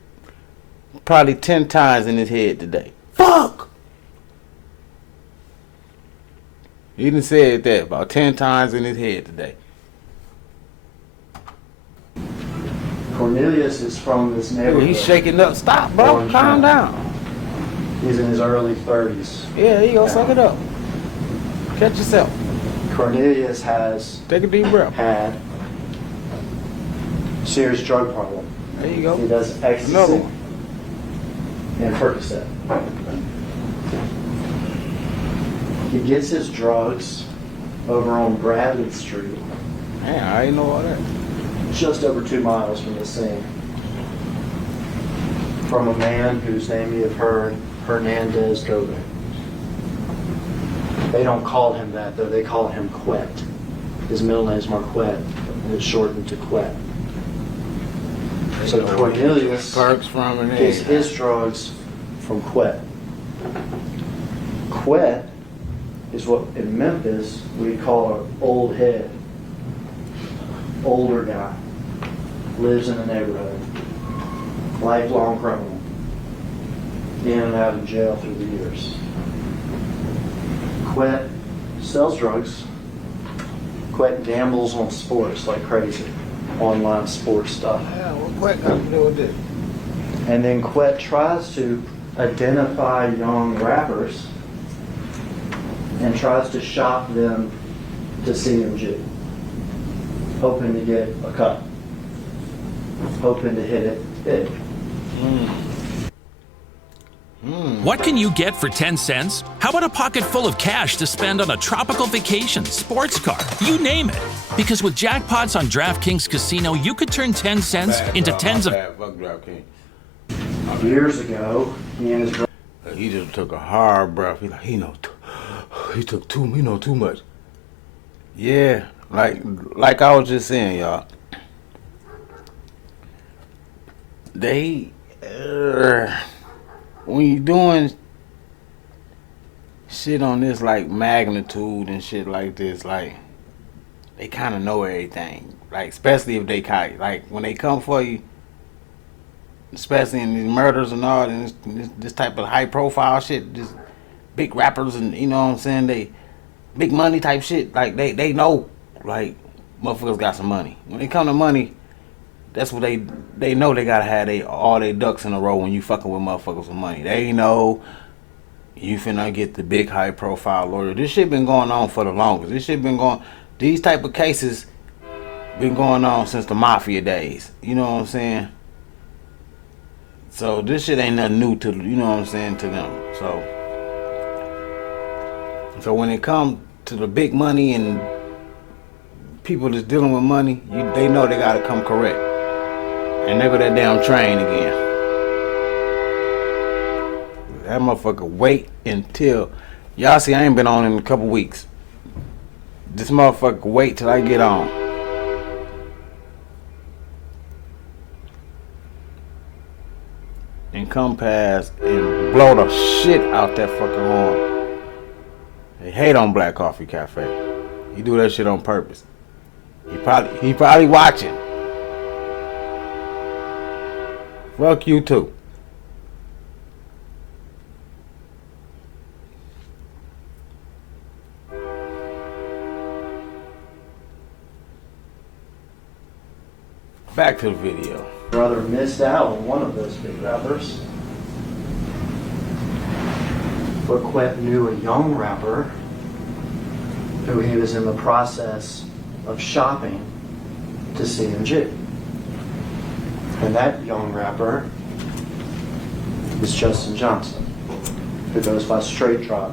probably 10 times in his head today. Fuck. He done said that about 10 times in his head today. Cornelius is from this neighborhood. He's shaking up. Stop, bro. Calm down. He's in his early 30s. Yeah, you go suck it up. Catch yourself. Cornelius has Take a deep breath. had serious drug problem. There you go. He does Another ecstasy one. and Percocet. He gets his drugs over on Bradley Street, Man, I didn't know all that. just over 2 miles from the scene, from a man whose name you have heard, Hernandez Gomez. They don't call him that though, they call him Quet. His middle name is Marquette, and it's shortened to Quet. So Cornelius Perks from an gets egg. his drugs from Quet. Quet is what in Memphis we call an old head. Older guy. Lives in the neighborhood. Lifelong criminal. In and out of jail through the years. Quet sells drugs. Quet gambles on sports like crazy. Online sports stuff. Yeah, what Quet got to do with this? And then Quet tries to identify young rappers and tries to shop them to CMG, hoping to get a cut, hoping to hit it big. What can you get for 10 cents? How about a pocket full of cash to spend on a tropical vacation, sports car, you name it? Because with jackpots on DraftKings Casino, you could turn 10 cents into tens of... Years ago, he and his brother... He just took a hard breath. He took too much. Yeah, like I was just saying, y'all. They, when you doing shit on this like magnitude and shit like this, like they kind of know everything. Like especially if they like when they come for you. Especially in these murders and all, and this type of high profile shit, just big rappers and you know what I'm saying, they big money type shit. Like they know, like motherfuckers got some money. When they come to money, that's what they know. They gotta have all their ducks in a row when you fucking with motherfuckers with money. They know you finna get the big high profile lawyer. This shit been going on for the longest. These type of cases been going on since the mafia days. You know what I'm saying? So this shit ain't nothing new to, you know what I'm saying, to them. So when it comes to the big money and people that's dealing with money, they know they gotta come correct. And there go that damn train again. That motherfucker wait until, y'all see I ain't been on in a couple weeks. This motherfucker wait till I get on. And come past and blow the shit out that fucking horn. They hate on Black Coffee Cafe. He do that shit on purpose. He probably watching. Fuck you too. Back to the video. Brother missed out on one of those big rappers. But Quet knew a young rapper who he was in the process of shopping to CMG. And that young rapper is Justin Johnson, who goes by Straight Drop.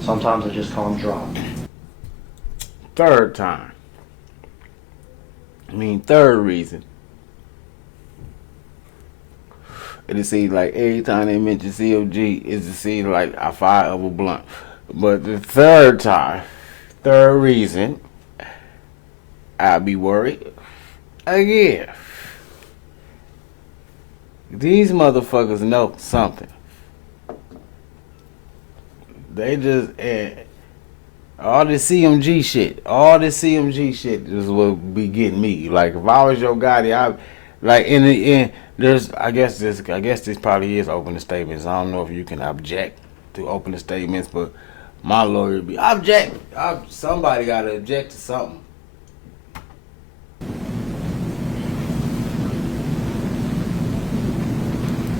Sometimes I just call him Drop. Third time. Third reason. It seems like every time they mention CMG, it seems like I fire up a blunt. But the third reason, I'll be worried again. These motherfuckers know something. They just all this CMG shit is what be getting me. Like if I was your guy, I like in the end. There's I guess this probably is opening statements. I don't know if you can object to opening statements, but my lawyer would be object. Somebody got to object to something.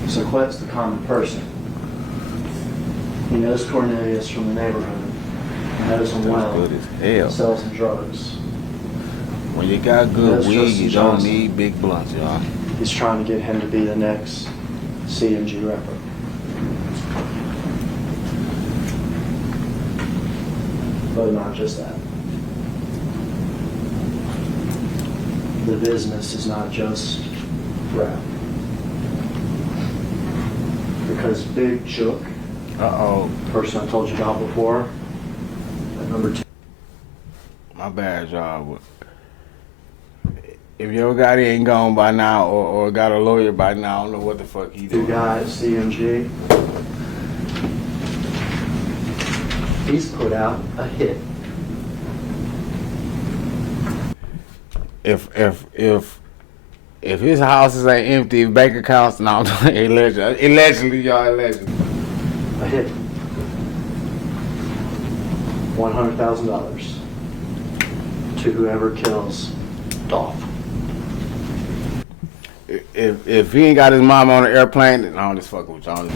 So Quet's the common person. He knows Cornelius from the neighborhood. He knows him well. Good as hell. Sells him drugs. When you got good weed, Justin you Johnson. don't need big blunts, y'all. He's trying to get him to be the next CMG rapper. But not just that. The business is not just rap. Because Big Jook, person I told you about before, at number 2. My bad, y'all. If your guy ain't gone by now or got a lawyer by now, I don't know what the fuck he doing. The guy at CMG, he's put out a hit. If his houses ain't empty, bank accounts, no, allegedly, y'all, allegedly. A hit. $100,000 to whoever kills DOLPH. If he ain't got his mom on the airplane, then I'm just fucking with y'all.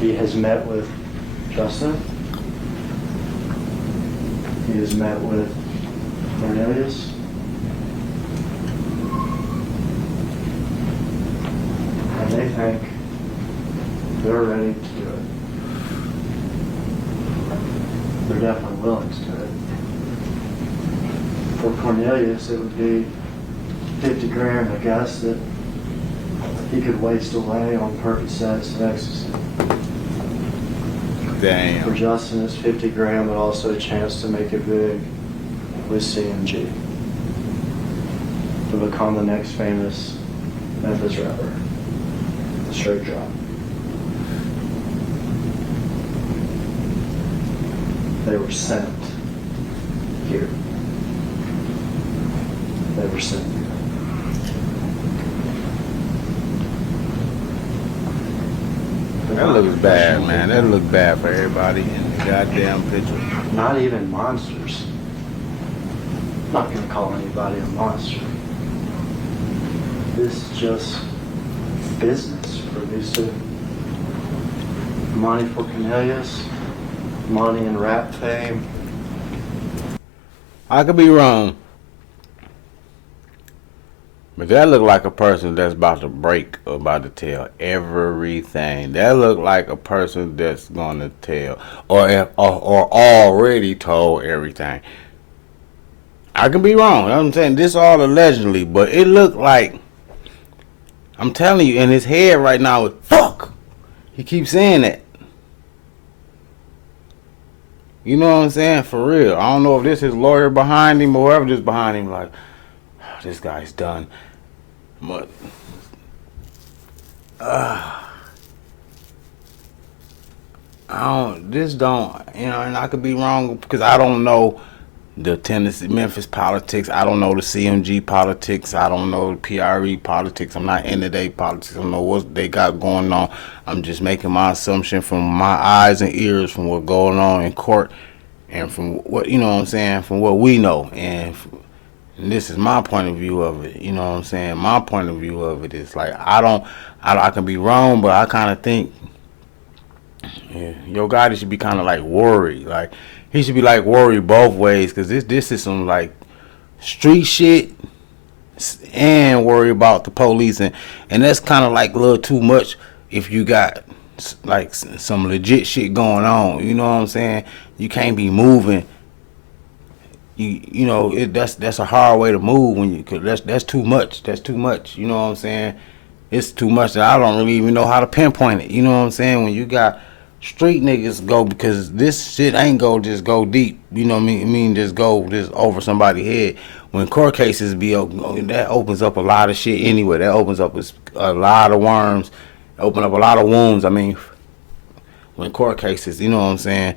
He has met with Justin. He has met with Cornelius. And they think they're ready to do it. They're definitely willing to do it. For Cornelius, it would be 50 grand, I guess, that he could waste away on Percocets and ecstasy. Damn. For Justin, it's 50 grand, but also a chance to make it big with CMG. To become the next famous Memphis rapper. Straight Drop. They were sent here. They were sent here. That looks bad, man. That looks bad for everybody in the goddamn picture. Not even monsters. I'm not going to call anybody a monster. This is just business for these two. Money for Cornelius, money in rap fame. I could be wrong, but that look like a person that's about to break or about to tell everything. That look like a person that's going to tell or already told everything. I could be wrong. I'm saying this all allegedly, but it looked like, I'm telling you, in his head right now is fuck. He keeps saying that. You know what I'm saying? For real. I don't know if this is his lawyer behind him or whoever this behind him, like, oh, this guy's done. But and I could be wrong because I don't know the Tennessee, Memphis politics. I don't know the CMG politics. I don't know the PRE politics. I'm not into their politics. I don't know what they got going on. I'm just making my assumption from my eyes and ears from what's going on in court and from what, you know what I'm saying, from what we know. And this is my point of view of it. You know what I'm saying? My point of view of it is like, I can be wrong, but I kind of think Yeah, Yo Gotti should be kind of like worried. Like he should be like worried both ways, because this is some like street shit and worry about the police, and that's kind of like a little too much if you got like some legit shit going on. You know what I'm saying? You can't be moving. You know that's a hard way to move when you, cause that's too much. That's too much. You know what I'm saying? It's too much that I don't really even know how to pinpoint it. You know what I'm saying? When you got street niggas go, because this shit ain't go just go deep. You know what I mean? Just go just over somebody's head. When court cases be that opens up a lot of shit anyway. That opens up a lot of worms, open up a lot of wounds. I mean, when court cases, you know what I'm saying?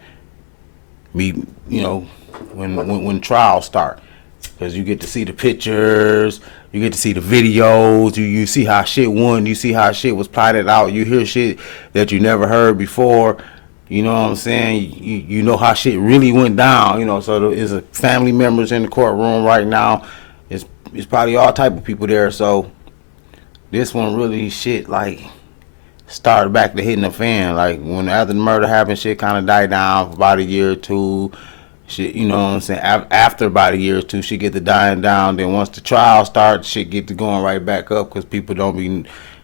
When trials start, because you get to see the pictures, you get to see the videos, you see how shit won, you see how shit was plotted out, you hear shit that you never heard before. You know what I'm saying? You know how shit really went down. You know, so there's a family members in the courtroom right now. It's probably all type of people there. So this one really shit like started back to hitting the fan. Like when after the murder happened, shit kind of died down for about a year or two. Shit, you know what I'm saying? After about a year or two, shit get to dying down. Then once the trial starts, shit get to going right back up, because people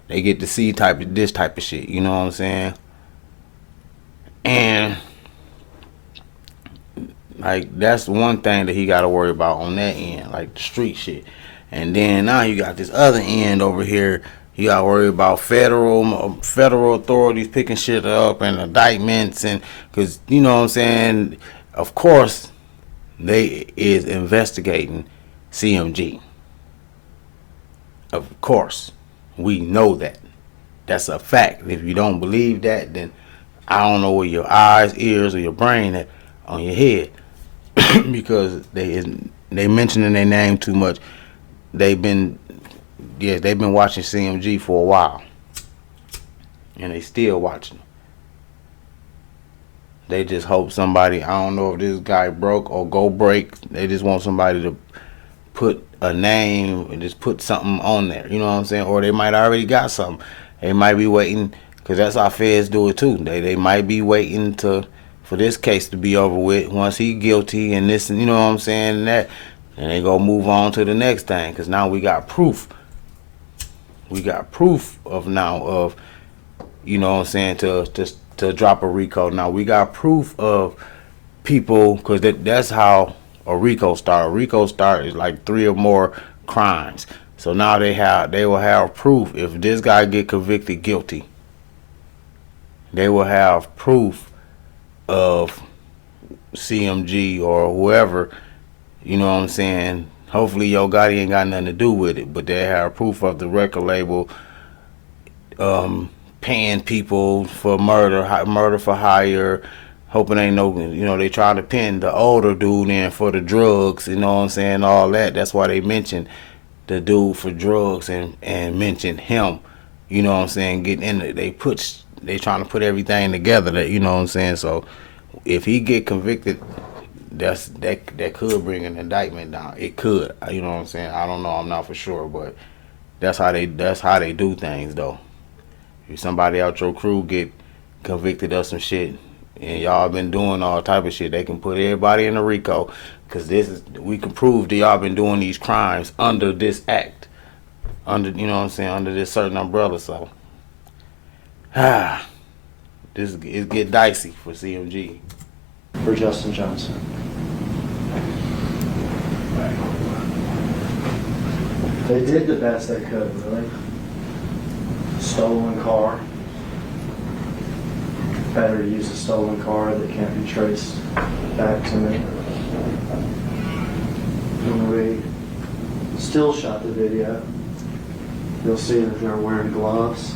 they get to see this type of shit. You know what I'm saying? And like that's one thing that he got to worry about on that end, like the street shit. And then now you got this other end over here. You got to worry about federal authorities picking shit up and indictments, and because you know what I'm saying. Of course, they is investigating CMG. Of course, we know that. That's a fact. If you don't believe that, then I don't know where your eyes, ears, or your brain at on your head, because they mentioning their name too much. They've been watching CMG for a while, and they still watching. They just hope somebody, I don't know if this guy broke or go break. They just want somebody to put a name and just put something on there. You know what I'm saying? Or they might already got something. They might be waiting, because that's how feds do it too. They might be waiting for this case to be over with. Once he guilty and this, and you know what I'm saying, and that, and they go move on to the next thing, because now we got proof. We got proof of, you know what I'm saying, to drop a RICO. Now we got proof of people, because that's how a RICO start. A RICO start is like 3 or more crimes. So now they will have proof. If this guy get convicted guilty, they will have proof of CMG or whoever. You know what I'm saying? Hopefully Yo Gotti ain't got nothing to do with it, but they have proof of the record label paying people for murder for hire, hoping ain't no, you know, they trying to pin the older dude in for the drugs, you know what I'm saying, all that. That's why they mentioned the dude for drugs and mentioned him, you know what I'm saying, getting in it. They trying to put everything together, that, you know what I'm saying. So if he get convicted, that could bring an indictment down. It could, you know what I'm saying. I don't know, I'm not for sure, but that's how they do things though. If somebody out your crew get convicted of some shit and y'all been doing all type of shit, they can put everybody in a RICO, because we can prove that y'all been doing these crimes under this act, under, you know what I'm saying, under this certain umbrella. So it get dicey for CMG. For Justin Johnson. They did the best they could, really. Stolen car. Better to use a stolen car that can't be traced back to me. When we still shot the video, you'll see that they're wearing gloves.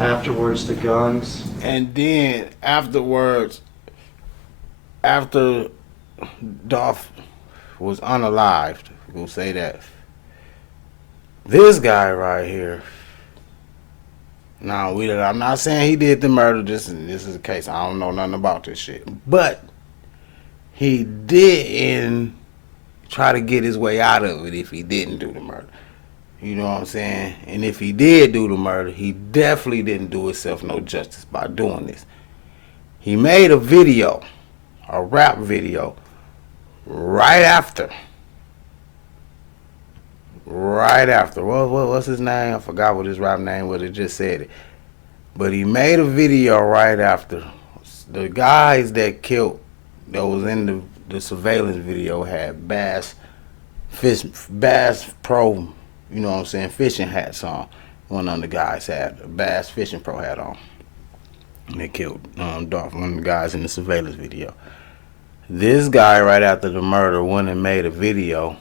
Afterwards, the guns. And then afterwards, after DOLPH was unalived, we'll say that, this guy right here, now I'm not saying he did the murder, this is the case, I don't know nothing about this shit, but he didn't try to get his way out of it if he didn't do the murder. You know what I'm saying? And if he did do the murder, he definitely didn't do himself no justice by doing this. He made a video, a rap video, right after. What's his name? I forgot what his rap name was. It just said it. But he made a video right after. The guys that was in the surveillance video had Bass Pro, you know what I'm saying, fishing hats on. One of the guys had a Bass Fishing Pro hat on. And they killed Dolph, one of the guys in the surveillance video. This guy, right after the murder, went and made a video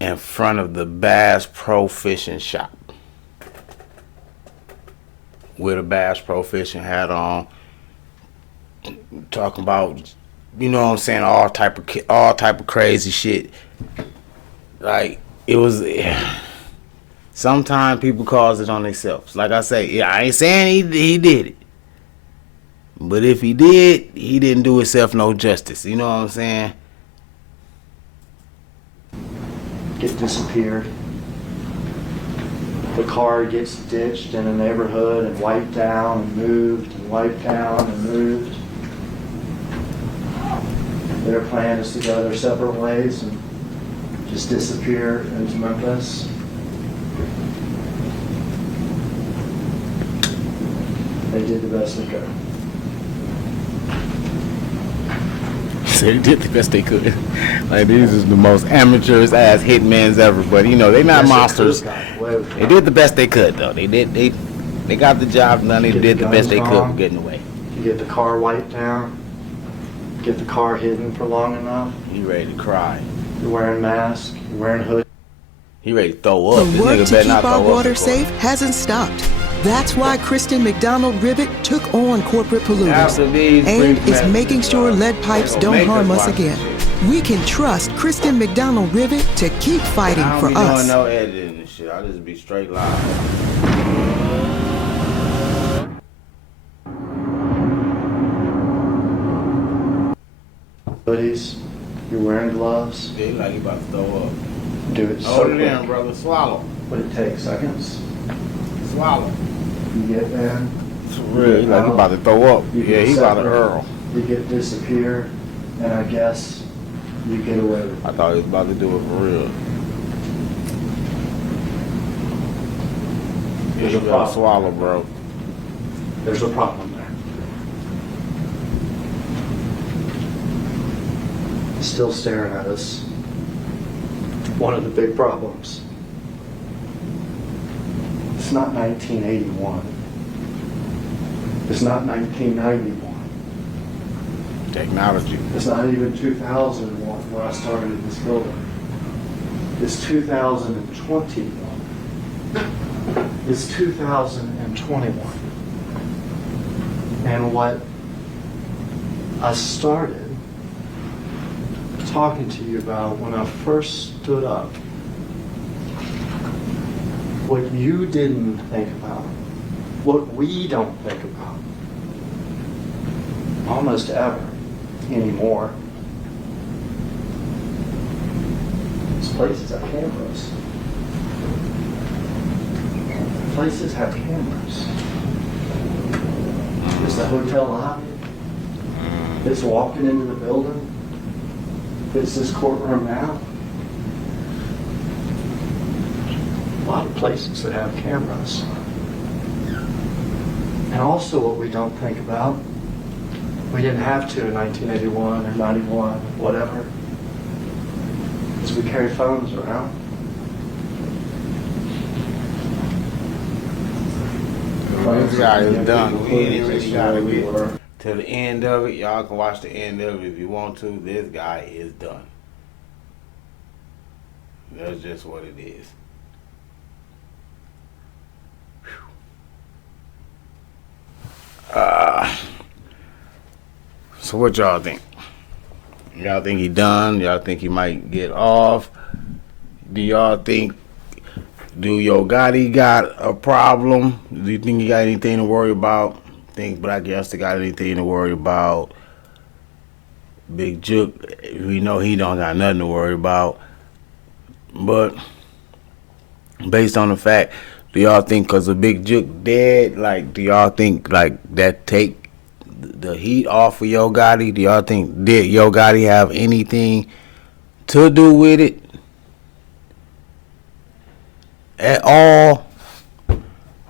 in front of the Bass Pro Fishing shop with a Bass Pro Fishing hat on, talking about, you know what I'm saying, all type of crazy shit. Like, it was. Sometimes people cause it on themselves. Like I say, yeah, I ain't saying he did it, but if he did, he didn't do himself no justice. You know what I'm saying? Get disappeared. The car gets ditched in a neighborhood and wiped down and moved and wiped down and moved. Their plan is to go their separate ways and just disappear into Memphis. They did the best they could. So they did the best they could. Like, these is the most amateurish ass hitmans ever. But you know, they not monsters. They did the best they could though. They got the job done. They did the best they could for getting away. You get the car wiped down. Get the car hidden for long enough. He ready to cry. You're wearing masks. You're wearing hood. He ready to throw up. The work to keep our water safe hasn't stopped. That's why Kristen McDonald Rivet took on corporate polluters and is making sure lead pipes don't harm us again. We can trust Kristen McDonald Rivet to keep fighting for us. I don't be doing no editing and shit. I'll just be straight live. Hoodies. You're wearing gloves. Yeah, like you about to throw up. Do it so Hold it quick. in, brother. Swallow. But it takes seconds. Swallow. You get in. For real, he like he about to throw up. Yeah, he about to hurl. You get disappear, and I guess you get away with it. I thought he was about to do it for real. There's You a gotta problem. swallow, bro. There's a problem there. Still staring at us. One of the big problems. It's not 1981. It's not 1991. Technology. It's not even 2001 when I started in this building. It's 2021. It's 2021. And what I started talking to you about when I first stood up, what you didn't think about, what we don't think about almost ever anymore. These places have cameras. Places have cameras. It's the hotel lobby. It's walking into the building. It's this courtroom now. A lot of places that have cameras. And also what we don't think about, we didn't have to in 1981 or 91, whatever, is we carry phones around. This guy is done. We ain't Phones really is gotta where we get were. to the end of it. Y'all can watch the end of it if you want to. This guy is done. That's just what it is. So what y'all think? Y'all think he done? Y'all think he might get off? Do y'all think, do Yo Gotti got a problem? Do you think he got anything to worry about? Think Black Youngster got anything to worry about? Big Jook, we know he don't got nothing to worry about. But Based on the fact, do y'all think because of Big Jook dead, like, do y'all think, like, that take the heat off of Yo Gotti? Do y'all think, did Yo Gotti have anything to do with it at all?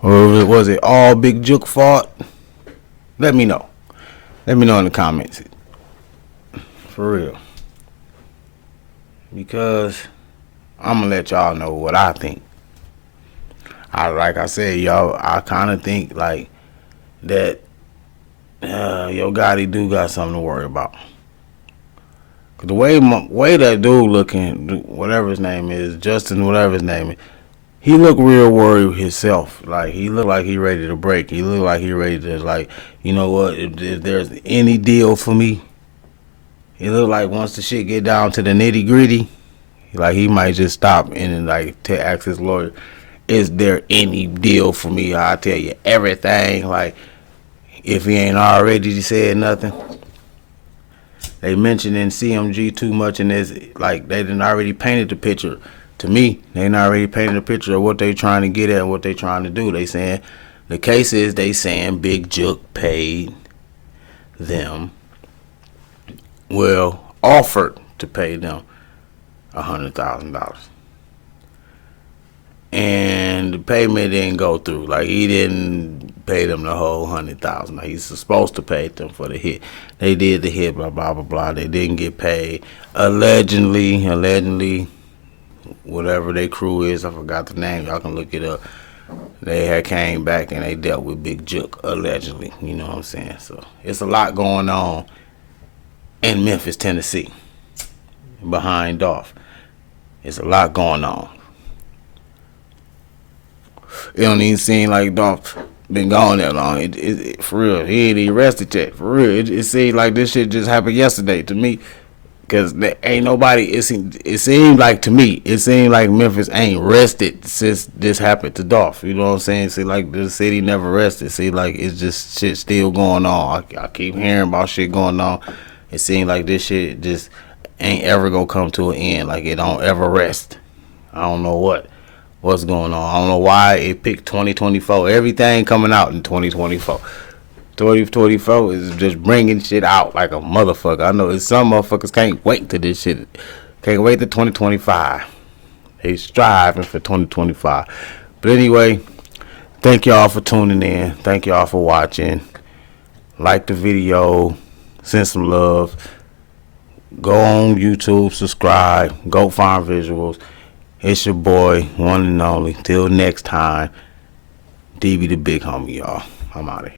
Or was it all Big Jook fault? Let me know. Let me know in the comments. For real. Because I'm going to let y'all know what I think. Like I said, y'all, I kind of think like that Yo Gotti do got something to worry about. Cause the way that dude looking, whatever his name is, Justin, whatever his name is, he look real worried himself. Like, he look like he ready to break. He look like he ready to, like, you know what, if there's any deal for me, he look like once the shit get down to the nitty gritty, like he might just stop and then, like, to ask his lawyer, is there any deal for me? I'll tell you everything. Like, if he ain't already said nothing. They mentioned in CMG too much, and it's like they done already painted the picture. To me, they done already painted a picture of what they trying to get at and what they trying to do. They saying, the case is they saying Big Jook paid them, well, offered to pay them $100,000. And the payment didn't go through. Like, he didn't pay them the whole $100,000. He's supposed to pay them for the hit. They did the hit, blah, blah, blah, blah. They didn't get paid. Allegedly, whatever their crew is, I forgot the name. Y'all can look it up. They had came back and they dealt with Big Jook, allegedly. You know what I'm saying? So, it's a lot going on in Memphis, Tennessee, behind DOLPH. It's a lot going on. It don't even seem like DOLPH been gone that long. It for real. He ain't even arrested yet. For real. It seems like this shit just happened yesterday to me. Because there ain't nobody, it seemed like to me, it seemed like Memphis ain't rested since this happened to DOLPH. You know what I'm saying? See, like, the city never rested. See, like, it's just shit still going on. I keep hearing about shit going on. It seems like this shit just ain't ever gonna come to an end. Like, it don't ever rest. I don't know what's going on. I don't know why it picked 2024. Everything coming out in 2024. 2024 is just bringing shit out like a motherfucker. I know some motherfuckers can't wait to this shit. Can't wait to 2025. They striving for 2025. But anyway, thank y'all for tuning in. Thank y'all for watching. Like the video. Send some love. Go on YouTube. Subscribe. Go find visuals. It's your boy, one and only. Till next time, DB the big homie, y'all. I'm out of here.